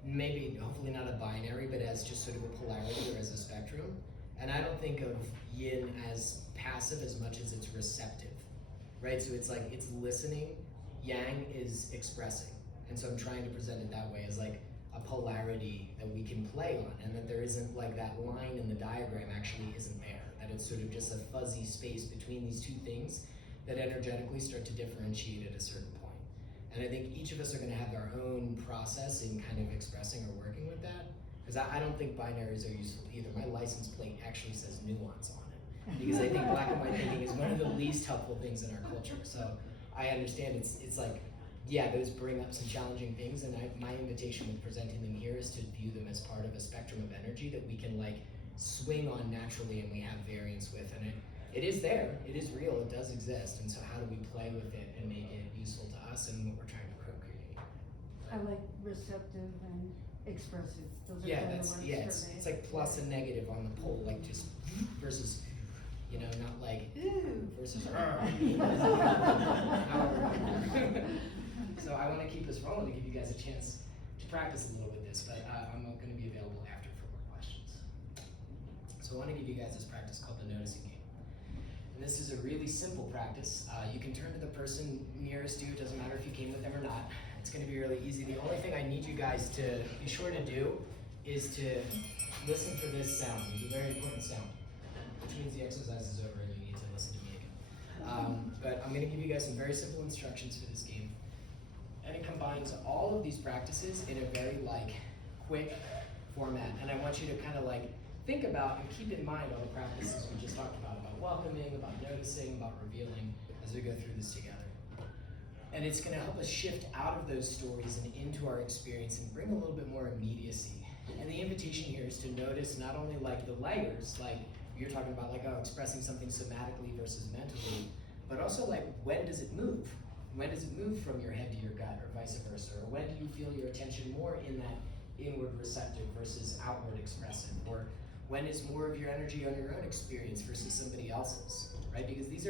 maybe, hopefully not a binary, but as just sort of a polarity or as a spectrum. And I don't think of yin as passive as much as it's receptive, right? So it's like, it's listening, yang is expressing. And so I'm trying to present it that way, as like a polarity that we can play on, and that there isn't like that line in the diagram actually isn't there, that it's sort of just a fuzzy space between these two things that energetically start to differentiate at a certain point. And I think each of us are gonna have our own process in kind of expressing or working with that, because I don't think binaries are useful either. My license plate actually says nuance on it, because I think black and white thinking is one of the least helpful things in our culture. So I understand it's like, yeah, those bring up some challenging things, and my invitation with presenting them here is to view them as part of a spectrum of energy that we can like swing on naturally and we have variance with. And it is there, it is real, it does exist, and so how do we play with it and make it useful to us and what we're trying to co-create? I like receptive and expressive. Those are Yeah, kind of that's, ones yeah, for me. it's like plus and negative on the pole, like just versus You know, not like, ooh, versus, So I want to keep this rolling to give you guys a chance to practice a little bit this, but I'm going to be available after for more questions. So I want to give you guys this practice called the noticing game. And this is a really simple practice. You can turn to the person nearest you. It doesn't matter if you came with them or not. It's going to be really easy. The only thing I need you guys to be sure to do is to listen for this sound. It's a very important sound, which means the exercise is over and you need to listen to me again. But I'm going to give you guys some very simple instructions for this game. And it combines all of these practices in a very quick format. And I want you to kind of think about and keep in mind all the practices we just talked about welcoming, about noticing, about revealing as we go through this together. And it's going to help us shift out of those stories and into our experience and bring a little bit more immediacy. And the invitation here is to notice not only the layers, you're talking about expressing something somatically versus mentally, but also when does it move? When does it move from your head to your gut or vice versa? Or when do you feel your attention more in that inward receptive versus outward expressive? Or when is more of your energy on your own experience versus somebody else's, right? Because this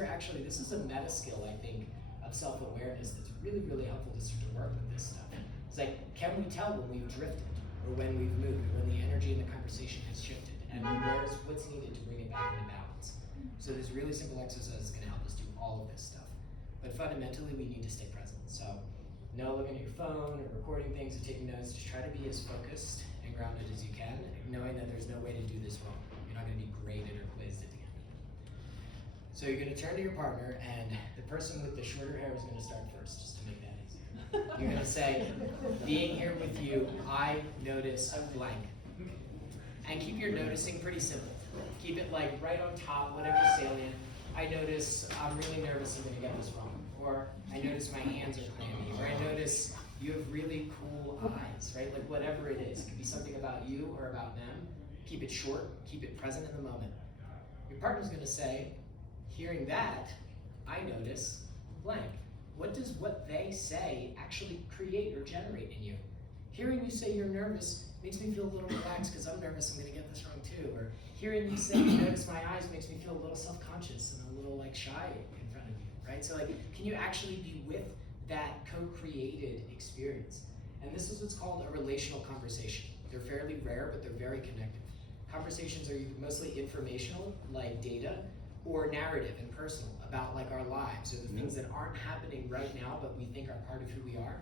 is a meta skill, I think, of self-awareness that's really, really helpful to start to work with this stuff. It's can we tell when we've drifted or when we've moved or when the energy in the conversation has shifted? And what's needed to bring it back into balance? So this really simple exercise is gonna help us do all of this stuff. But fundamentally, we need to stay present. So no looking at your phone or recording things or taking notes. Just try to be as focused and grounded as you can, knowing that there's no way to do this wrong. You're not going to be graded or quizzed at the end. So you're going to turn to your partner, and the person with the shorter hair is going to start first, just to make that easier. You're going to say, being here with you, I notice blank. And keep your noticing pretty simple. Keep it right on top, whatever's salient. I notice I'm really nervous I'm going to get this wrong. Or I notice my hands are clammy. Or I notice you have really cool eyes, right? Whatever it is. It could be something about you or about them. Keep it short. Keep it present in the moment. Your partner's going to say, hearing that, I notice blank. What does what they say actually create or generate in you? Hearing you say you're nervous makes me feel a little relaxed because I'm nervous I'm going to get this wrong too. Or hearing you say you notice my eyes makes me feel a little self-conscious and a little shy in front of you, right? So can you actually be with that co-created experience? And this is what's called a relational conversation. They're fairly rare, but they're very connective. Conversations are mostly informational, like data, or narrative and personal about our lives or the things that aren't happening right now, but we think are part of who we are.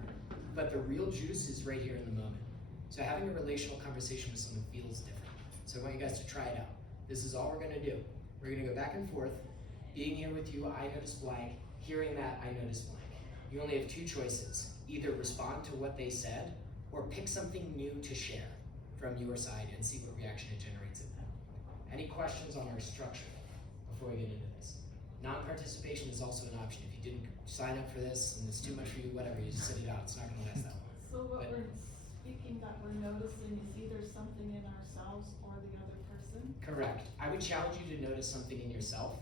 But the real juice is right here in the moment. So having a relational conversation with someone feels different. So I want you guys to try it out. This is all we're gonna do. We're gonna go back and forth. Being here with you, I notice blank. Hearing that, I notice blank. You only have two choices. Either respond to what they said or pick something new to share from your side and see what reaction it generates in them. Any questions on our structure before we get into this? Non-participation is also an option. If you didn't sign up for this and it's too much for you, whatever, you just sit it out. It's not gonna last that long. So what we're speaking that we're noticing is either something in ourselves or the other person? Correct. I would challenge you to notice something in yourself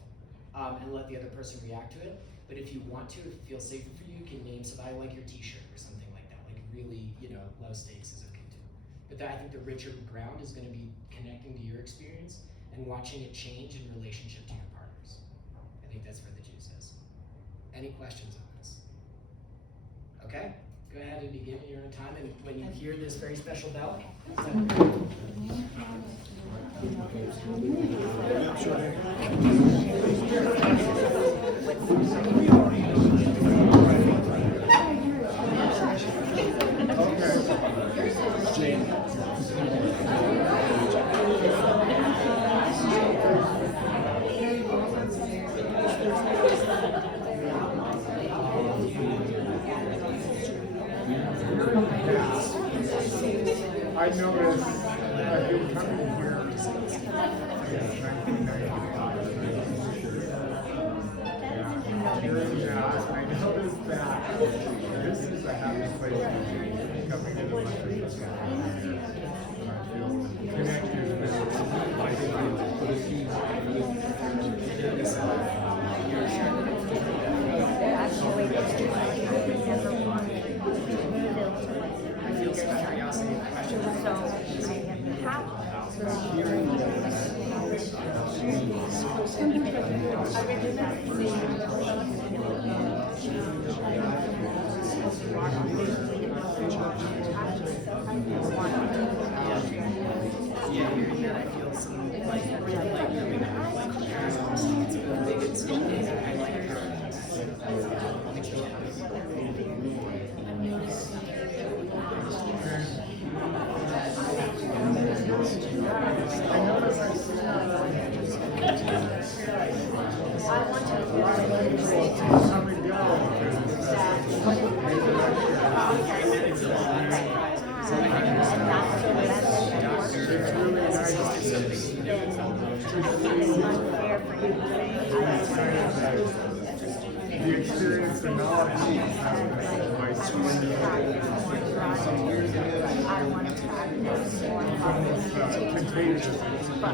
and let the other person react to it. But if you want to, if it feels safer for you, you can name something. I like your t-shirt or something like that. Really, low stakes is okay too. But I think the richer ground is going to be connecting to your experience and watching it change in relationship to your partners. I think that's where the juice is. Any questions on this? Okay? Go ahead and begin in your own time, and when you hear this very special bell, I noticed I've been coming here since 1995. Hearing that, I noticed that this is a happy place to be coming into the Mushroom Festival. And I feel connected with my So, Yeah, hearing that, I feel some like really like coming up with like comparison. It's a big experience. I like how It's really nice the experience and knowledge you have by seeing contagious. I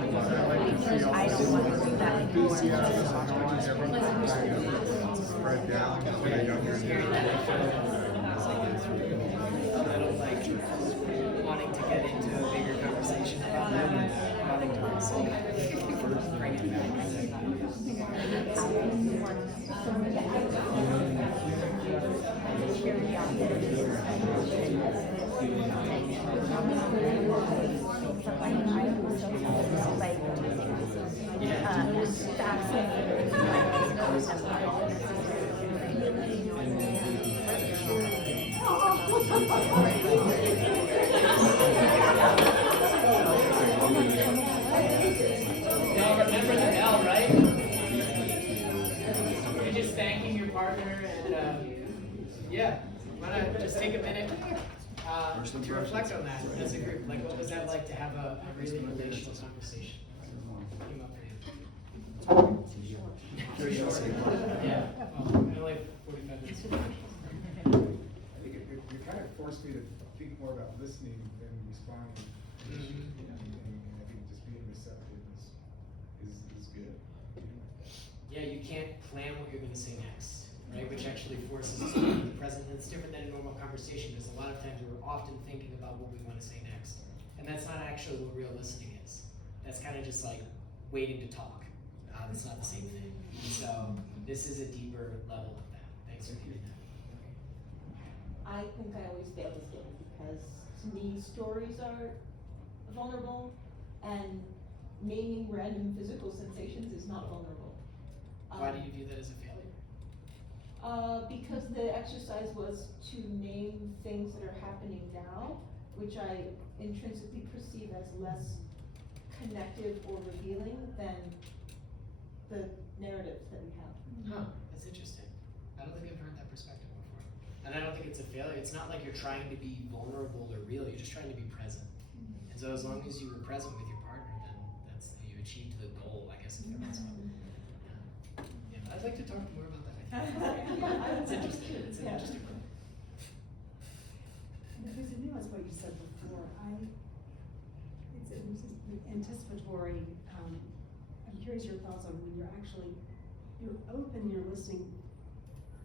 like to see all the enthusiasm and everything spread down to the younger generation. a little like wanting to get into a bigger conversation about them and wanting to also bring it back. Y'all remember the bell, right? You're just thanking your partner and yeah, wanna just take a minute to reflect on that as a group. Like, what was that like to have a really relational conversation? Came up for you. Very short. Yeah. Well, only 45 minutes. I think it kind of forced me to think more about listening than responding. And I think just being receptive is good. Yeah, you can't plan what you're going to say next, right? Which actually forces us to be in the present. And it's different than a normal conversation because a lot of times we're often thinking about what we want to say next. And that's not actually what real listening is. That's kind of just like waiting to talk. It's not the same thing. And so this is a deeper level of that. Thanks for giving that. I think I always fail this game because to me stories are vulnerable and naming random physical sensations is not vulnerable. Why do you view that as a failure? Because the exercise was to name things that are happening now, which I intrinsically perceive as less connective or revealing than the narratives that we have. Huh, that's interesting. I don't think I've heard that perspective before. And I don't think it's a failure. It's not like you're trying to be vulnerable or real, you're just trying to be present. And so as long as you were present with your partner, then you achieved the goal, I guess, if there was one. Yeah, I'd like to talk more about that. I think. It's interesting. It's an interesting one. There's a nuance what you said before. It's anticipatory. I'm curious your thoughts on when you're open, you're listening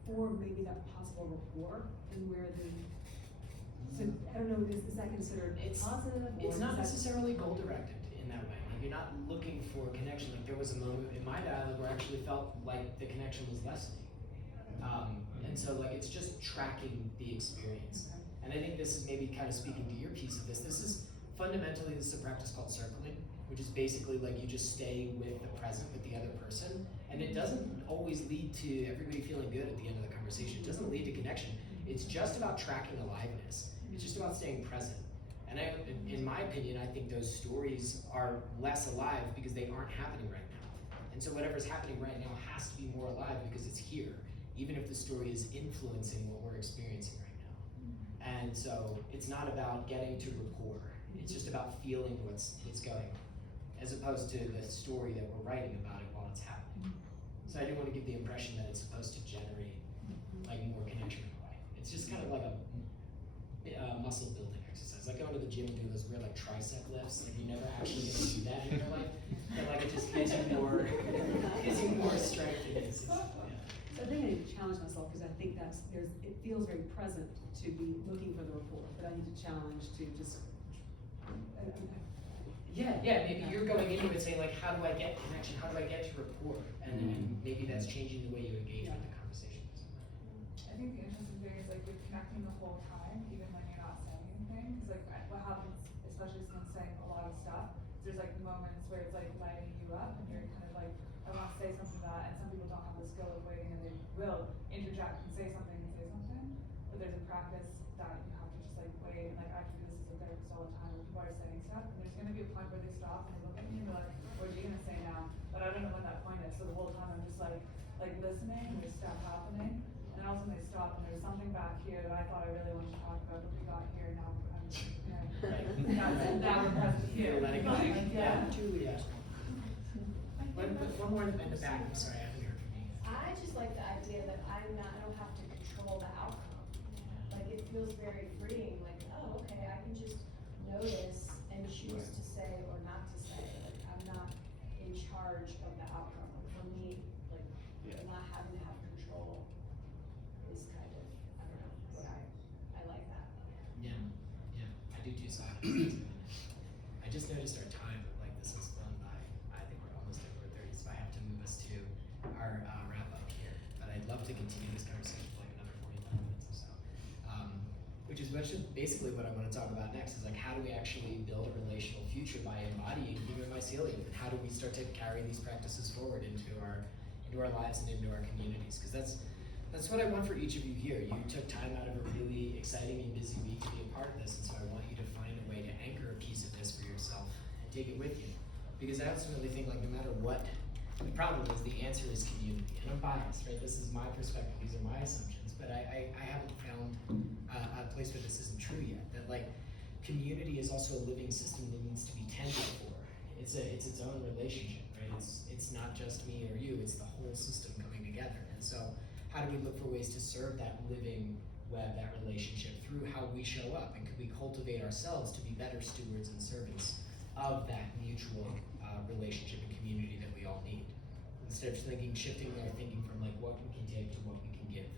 for maybe that possible rapport and where so I don't know, is that considered positive? It's not necessarily goal directed in that way. Like, you're not looking for a connection. Like, there was a moment in my dialogue where I actually felt like the connection was lessening. And so like it's just tracking the experience. And I think this is maybe kind of speaking to your piece of this. This is fundamentally, this is a practice called circling, which is basically like you just stay with the present, with the other person. And it doesn't always lead to everybody feeling good at the end of the conversation. It doesn't lead to connection. It's just about tracking aliveness. It's just about staying present. And in my opinion, I think those stories are less alive because they aren't happening right now. And so whatever's happening right now has to be more alive because it's here, even if the story is influencing what we're experiencing right now. And so it's not about getting to rapport. It's just about feeling what's going on, as opposed to the story that we're writing about it while it's happening. So I do want to give the impression that it's supposed to generate like more connection in a way. It's just kind of like a muscle building exercise. Like going to the gym and doing those weird like tricep lifts. Like you never actually get to do that in your life, but like it just gives you more strength in it. So I think I need to challenge myself because I think it feels very present to be looking for the rapport, but I need to challenge to just Yeah, maybe you're going into it saying like, how do I get connection? How do I get to rapport? And maybe that's changing the way you engage with the conversation. I think the interesting thing is like you're connecting the whole time, even when you're not saying anything. Because like what happens, especially when saying a lot of stuff, there's like moments where it's like lighting you up, and you're kind of like, I want to say something to that, and some people don't have the skill of waiting, and they will interject and say something. But there's a practice that you have to just like wait. And like I do this as a therapist all the time, when people are saying stuff, and there's gonna be a point where they stop and they look at me and they're like, "What are you gonna say now?" But I don't know when that point is. So the whole time I'm just like listening, and there's stuff happening. And all of a sudden they stop, and there's something back here that I thought I really wanted to talk about, but we got here now. Now we're present here. Letting go. Like, yeah. Julia. One more in the back. I'm sorry, I haven't heard from you. I just like the idea that I don't have to control the outcome. Like it feels very freeing, like, oh, okay, I can just notice and choose to say or not to say. Like I'm not in charge of the outcome. Like for me, like not having to have control is kind of, I don't know, what I like that. Yeah, I do too. So I just noticed our time, like this has flown by. I think we're almost at 4:30, so I have to move us to our wrap up here. But I'd love to continue this conversation for like another 45 minutes or so. Which is basically what I want to talk about next, is like how do we actually build a relational future by embodying human mycelium, and how do we start to carry these practices forward into our lives and into our communities? Because that's what I want for each of you here. You took time out of a really exciting and busy week to be a part of this, and so I want you to find a way to anchor a piece of this for yourself and take it with you. Because I ultimately think like no matter what the problem is, the answer is community. And I'm biased, right? This is my perspective, these are my assumptions, but I haven't found a place where this isn't true yet. That like community is also a living system that needs to be tended for. It's its own relationship, right? It's not just me or you, it's the whole system coming together. And so how do we look for ways to serve that living web, that relationship, through how we show up? And could we cultivate ourselves to be better stewards and servants of that mutual relationship and community that we all need? Instead of shifting our thinking from like what we can take to what we can give.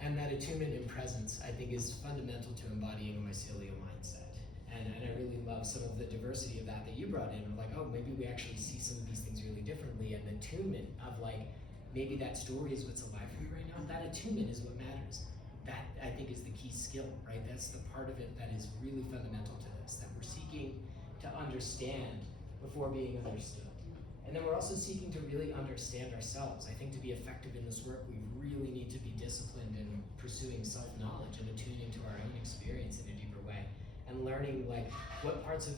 And that attunement and presence, I think, is fundamental to embodying a mycelial mindset. And I really love some of the diversity of that you brought in, of like, oh, maybe we actually see some of these things really differently, and the attunement of like, maybe that story is what's alive for you right now. That attunement is what matters. That, I think, is the key skill, right? That's the part of it that is really fundamental to this, that we're seeking to understand before being understood. And then we're also seeking to really understand ourselves. I think to be effective in this work, we really need to be disciplined in pursuing self-knowledge and attuning to our own experience in a deeper way. And learning like what parts of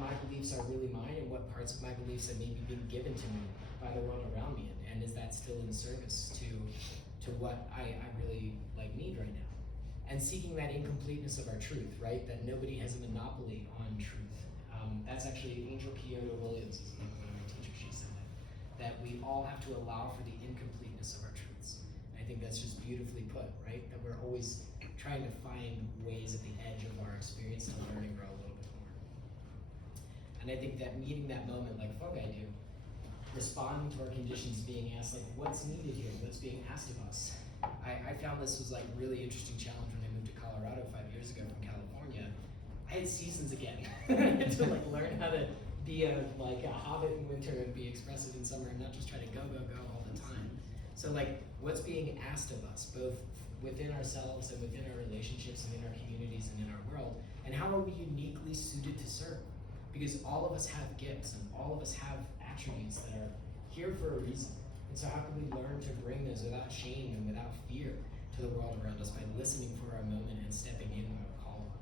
my beliefs are really mine, and what parts of my beliefs have maybe been given to me by the world around me. And is that still in service to what I really like need right now? And seeking that incompleteness of our truth, right? That nobody has a monopoly on truth. That's actually Angel Kyoto Williams, is one of my teachers. She said that we all have to allow for the incompleteness of our truths. And I think that's just beautifully put, right? That we're always trying to find ways at the edge of our experience to learn and grow a little bit more. And I think that meeting that moment, like Fogai do, responding to our conditions, being asked like, what's needed here? What's being asked of us? I found this was like really interesting challenge when I moved to Colorado 5 years ago from California. I had seasons again to like learn how to be a hobbit in winter and be expressive in summer, and not just try to go all the time. So like, what's being asked of us, both within ourselves and within our relationships and in our communities and in our world, and how are we uniquely suited to serve? Because all of us have gifts and all of us have attributes that are here for a reason. And so how can we learn to bring those without shame and without fear to the world around us by listening for our moment and stepping in when we're called on?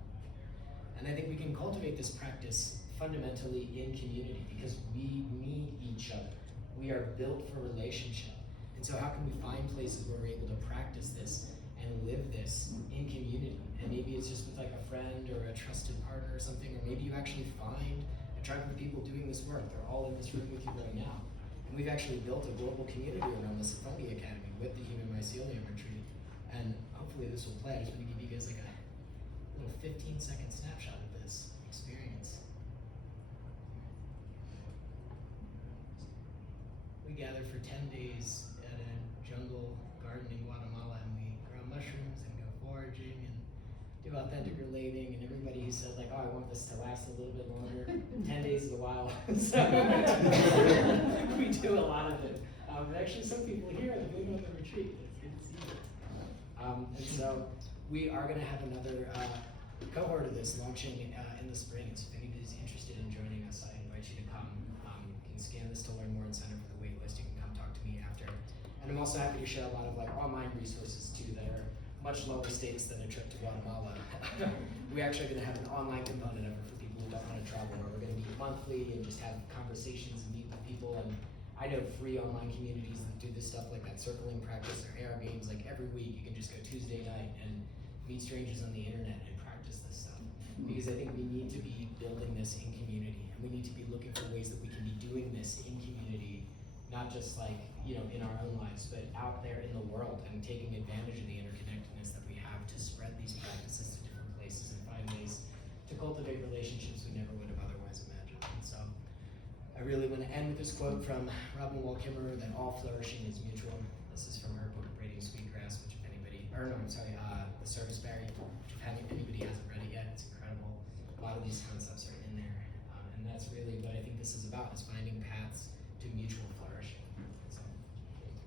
And I think we can cultivate this practice fundamentally in community, because we need each other. We are built for relationship. And so how can we find places where we're able to practice this and live this in community? And maybe it's just with like a friend or a trusted partner or something, or maybe you actually find a tribe of people doing this work. They're all in this room with you right now. And we've actually built a global community around this at Fungi Academy with the Human Mycelium Retreat. And hopefully this will play. I just want to give you guys like a little 15-second snapshot of this experience. We gather for 10 days at a jungle garden in Guatemala, and we grow mushrooms and go foraging and do of authentic relating, and everybody who said like, oh, I want this to last a little bit longer. 10 days is a while. So we do a lot of it. And actually, some people here are doing on the retreat. It's good to see you. And so we are going to have another cohort of this launching in the spring. So if anybody's interested in joining us, I invite you to come. You can scan this to learn more and sign up for the wait list. You can come talk to me after. And I'm also happy to share a lot of like online resources too that are much lower stakes than a trip to Guatemala. We're actually going to have an online component of it for people who don't want to travel, where we're going to meet monthly and just have conversations and meet with people. And I know free online communities that do this stuff like that circling practice or AR games. Like every week you can just go Tuesday night and meet strangers on the internet and practice this stuff. Because I think we need to be building this in community, and we need to be looking for ways that we can be doing this in community, not just like, you know, in our own lives, but out there in the world and taking advantage of the interconnectedness that we have to spread these practices to different places and find ways to cultivate relationships we never would have otherwise imagined. And so I really want to end with this quote from Robin Wall Kimmerer, that all flourishing is mutual. This is from her book, Braiding Sweetgrass, which if anybody, or no, I'm sorry, The Service Berry, which if anybody hasn't read it yet, it's incredible. A lot of these concepts are in there. And that's really what I think this is about, is finding paths to mutual flourishing. So.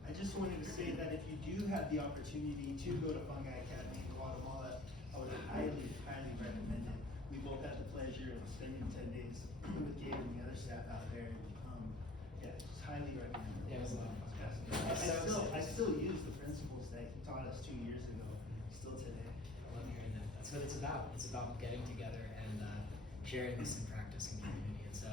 I just wanted to say that if you do have the opportunity to go to Fungi Academy in Guatemala, I would highly, highly recommend it. We both had the pleasure of spending 10 days with Gabe and the other staff out there. Yeah, just highly recommend it. Yeah, it was a lot of fun. I still use the principles that he taught us 2 years ago, still today. I love hearing that. That's what it's about. It's about getting together and sharing this in practice and community. And so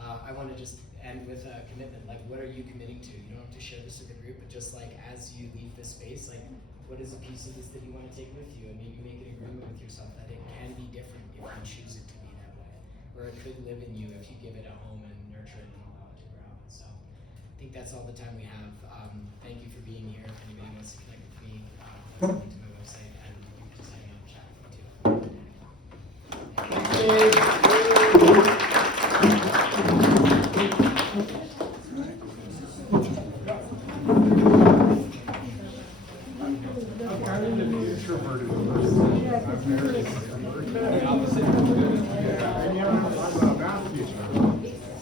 I want to just end with a commitment. Like, what are you committing to? You don't have to share this with the group, but just like as you leave this space, like, what is a piece of this that you want to take with you? And maybe make an agreement with yourself that it can be different if you choose it to be that way. Or it could live in you if you give it a home and nurture it and allow it to grow. So I think that's all the time we have. Thank you for being here. If anybody wants to connect with me, there's a link to my website, and you can just hang out and chat with me too. I'm kind of an introverted person. I'm very extroverted. Yeah, and I'm a math teacher,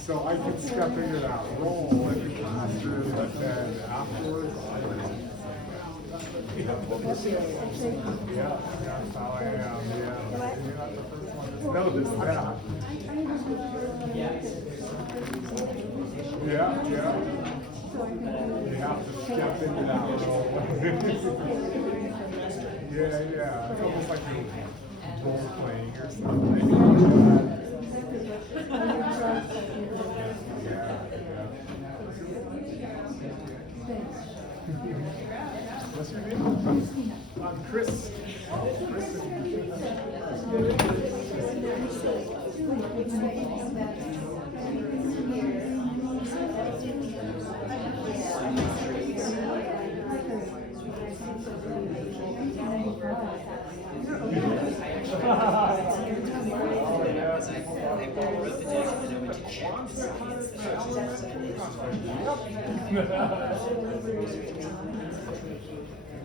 so I can step into that role in the classroom, but then afterwards, yeah, that's how I am. Yeah, you're not the first one to notice that. Yeah, yeah. You have to step into that role. Yeah. It's almost like you're role playing or something. What's your name? I'm Chris. I'm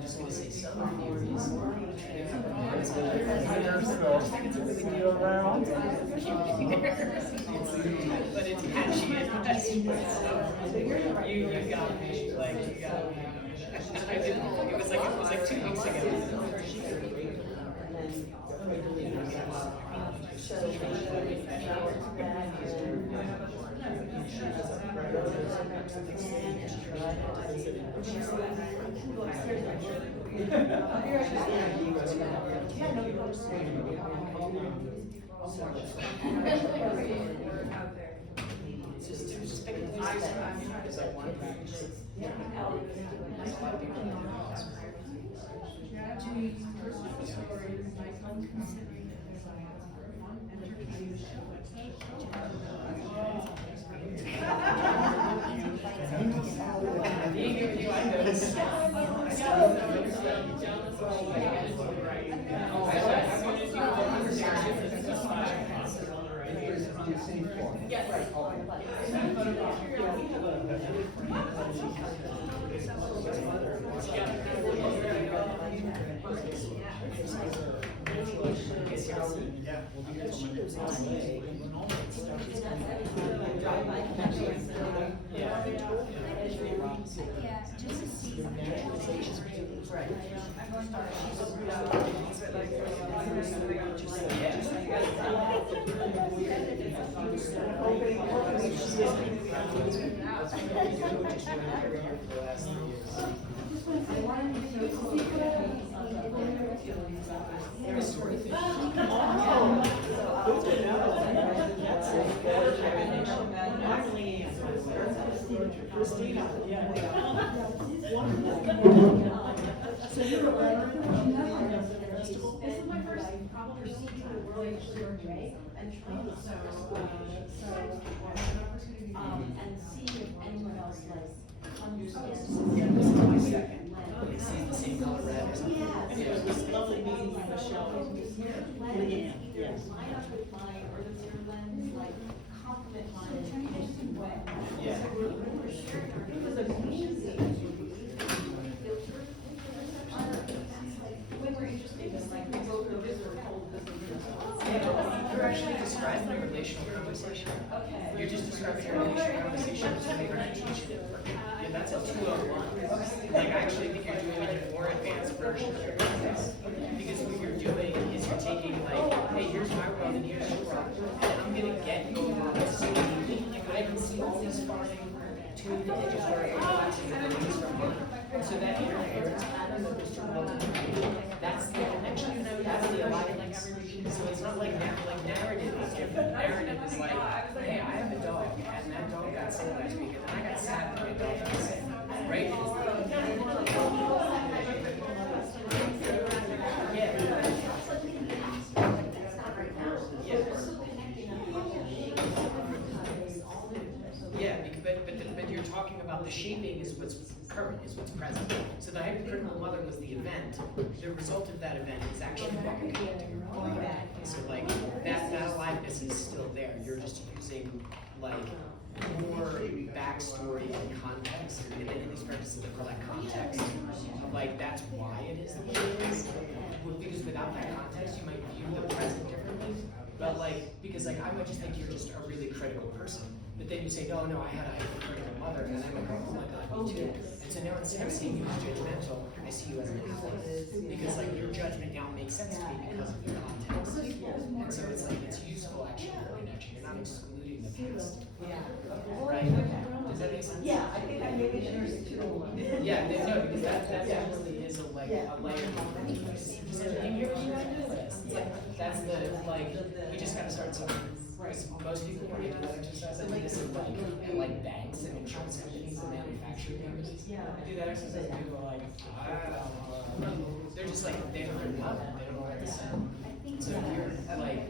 just going to say some of these. But it's catchy. You got me. Like, you got me. It was like 2 weeks ago. Just pick a place because I want to practice. Yes. Well, because she lives on the way, and when all that stuff is coming out. Yeah. Yeah, just to see. Right. I'm going to start, Christina, yeah. So you're a veteran of the festival? This is my first probably seeing the world survey and train, so, and see if anyone else like understands. It's the same color red or something. Yeah. It was lovely meeting you, Michelle. Lens either line up with mine, or does your lens like complement mine in an interesting way? Yeah. So we're sharing our, because of music, filter, when we're interested, it's like we both know this or told this or this. You're actually describing a relational conversation. Okay. You're just describing a relational conversation between an initiative. And that's a 201. Like, I actually think you're doing a more advanced version of your practice. Because what you're doing is you're taking, like, hey, here's my world and here's your world. And I'm gonna get you over this. Like, I can see all these farming to the images where I'm collapsing the images from one. So that interference pattern that was turned on, that's the connection. That's the alignment. So it's not like narrative is different. Narrative is like, hey, I have a dog, and that dog got sick last week, and then I got sad when my dog got sick. Right? Yeah, but you're talking about the shaping is what's current, is what's present. So the hypercritical mother was the event. The result of that event is actually what you're connecting around. So like that aliveness is still there. You're just using like more backstory and context, and in these practices they call that context. Like that's why it is the way it is. Because without that context, you might view the present differently. But like, because like I might just think you're just a really critical person. But then you say, no, I had a hypercritical mother, and I'm like, oh my god, me too. And so now instead of seeing you as judgmental, I see you as an ally. Because like your judgment now makes sense to me because of your context. And so it's like, it's useful actually for connection. You're not excluding the past. Right? Does that make sense? Yeah, I think I maybe should too. Yeah, no, because that definitely is a layer of it's like, that's the, like, we just gotta start somewhere. Most people when they do that exercise, I do this in like banks and insurance companies and manufacturing companies. I do that exercise and people are like, I don't know. They're just like, they don't learn nothing, they don't know what to say. So if you're like,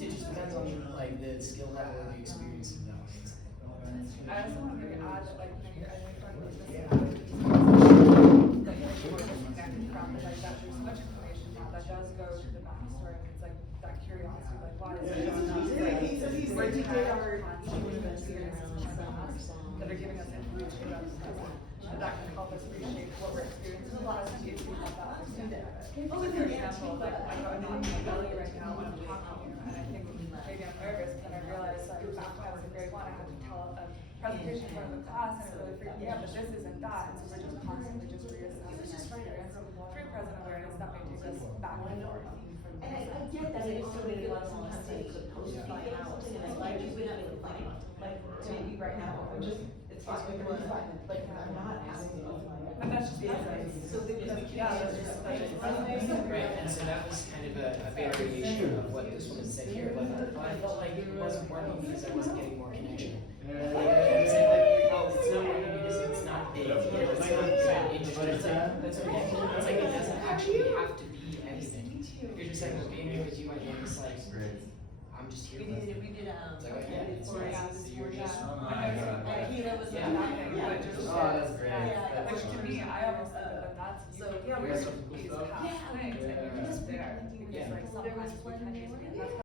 it just depends on like the skill level or the experience of that. I also want to maybe add that like when you're talking about this, like you're connected from, like that there's so much information now that does go to the backstory. It's like that curiosity, like why is it going on? Where do you get our experiences that are giving us information about the present? And that can help us reshape what we're experiencing. A lot of times if we have that understanding. For example, like I'm going on my belly right now when I'm talking, and I think maybe I'm nervous, but then I realized like back when I was in grade 1, I had to tell a presentation in front of the class, and it really freaked me out. But this isn't that, and so we're just constantly just reassessing our experience through present awareness that may take us back and forth. And I get that, I just feel like sometimes I could post my house, and it's like, we're not even funny, like, maybe right now, I'm just, it's fine, like, I'm not asking. But that's just the essence. So yeah, that's just like Right, and so that was kind of a variation of what this woman said here, but I felt like it wasn't working because I wasn't getting more connection. Like, saying like, oh, it's not working because it's not big, or it's not interesting. It's like, that's okay. It's like it doesn't actually have to be anything. You're just like, well, being here with you, I think it's like, I'm just here. We did, It's like, yeah, it's nice. You're just, Akira was yeah, nothing, but just that's great. which to me, I almost think that that's so yeah, we're these past things, and you're just there because like sometimes we can use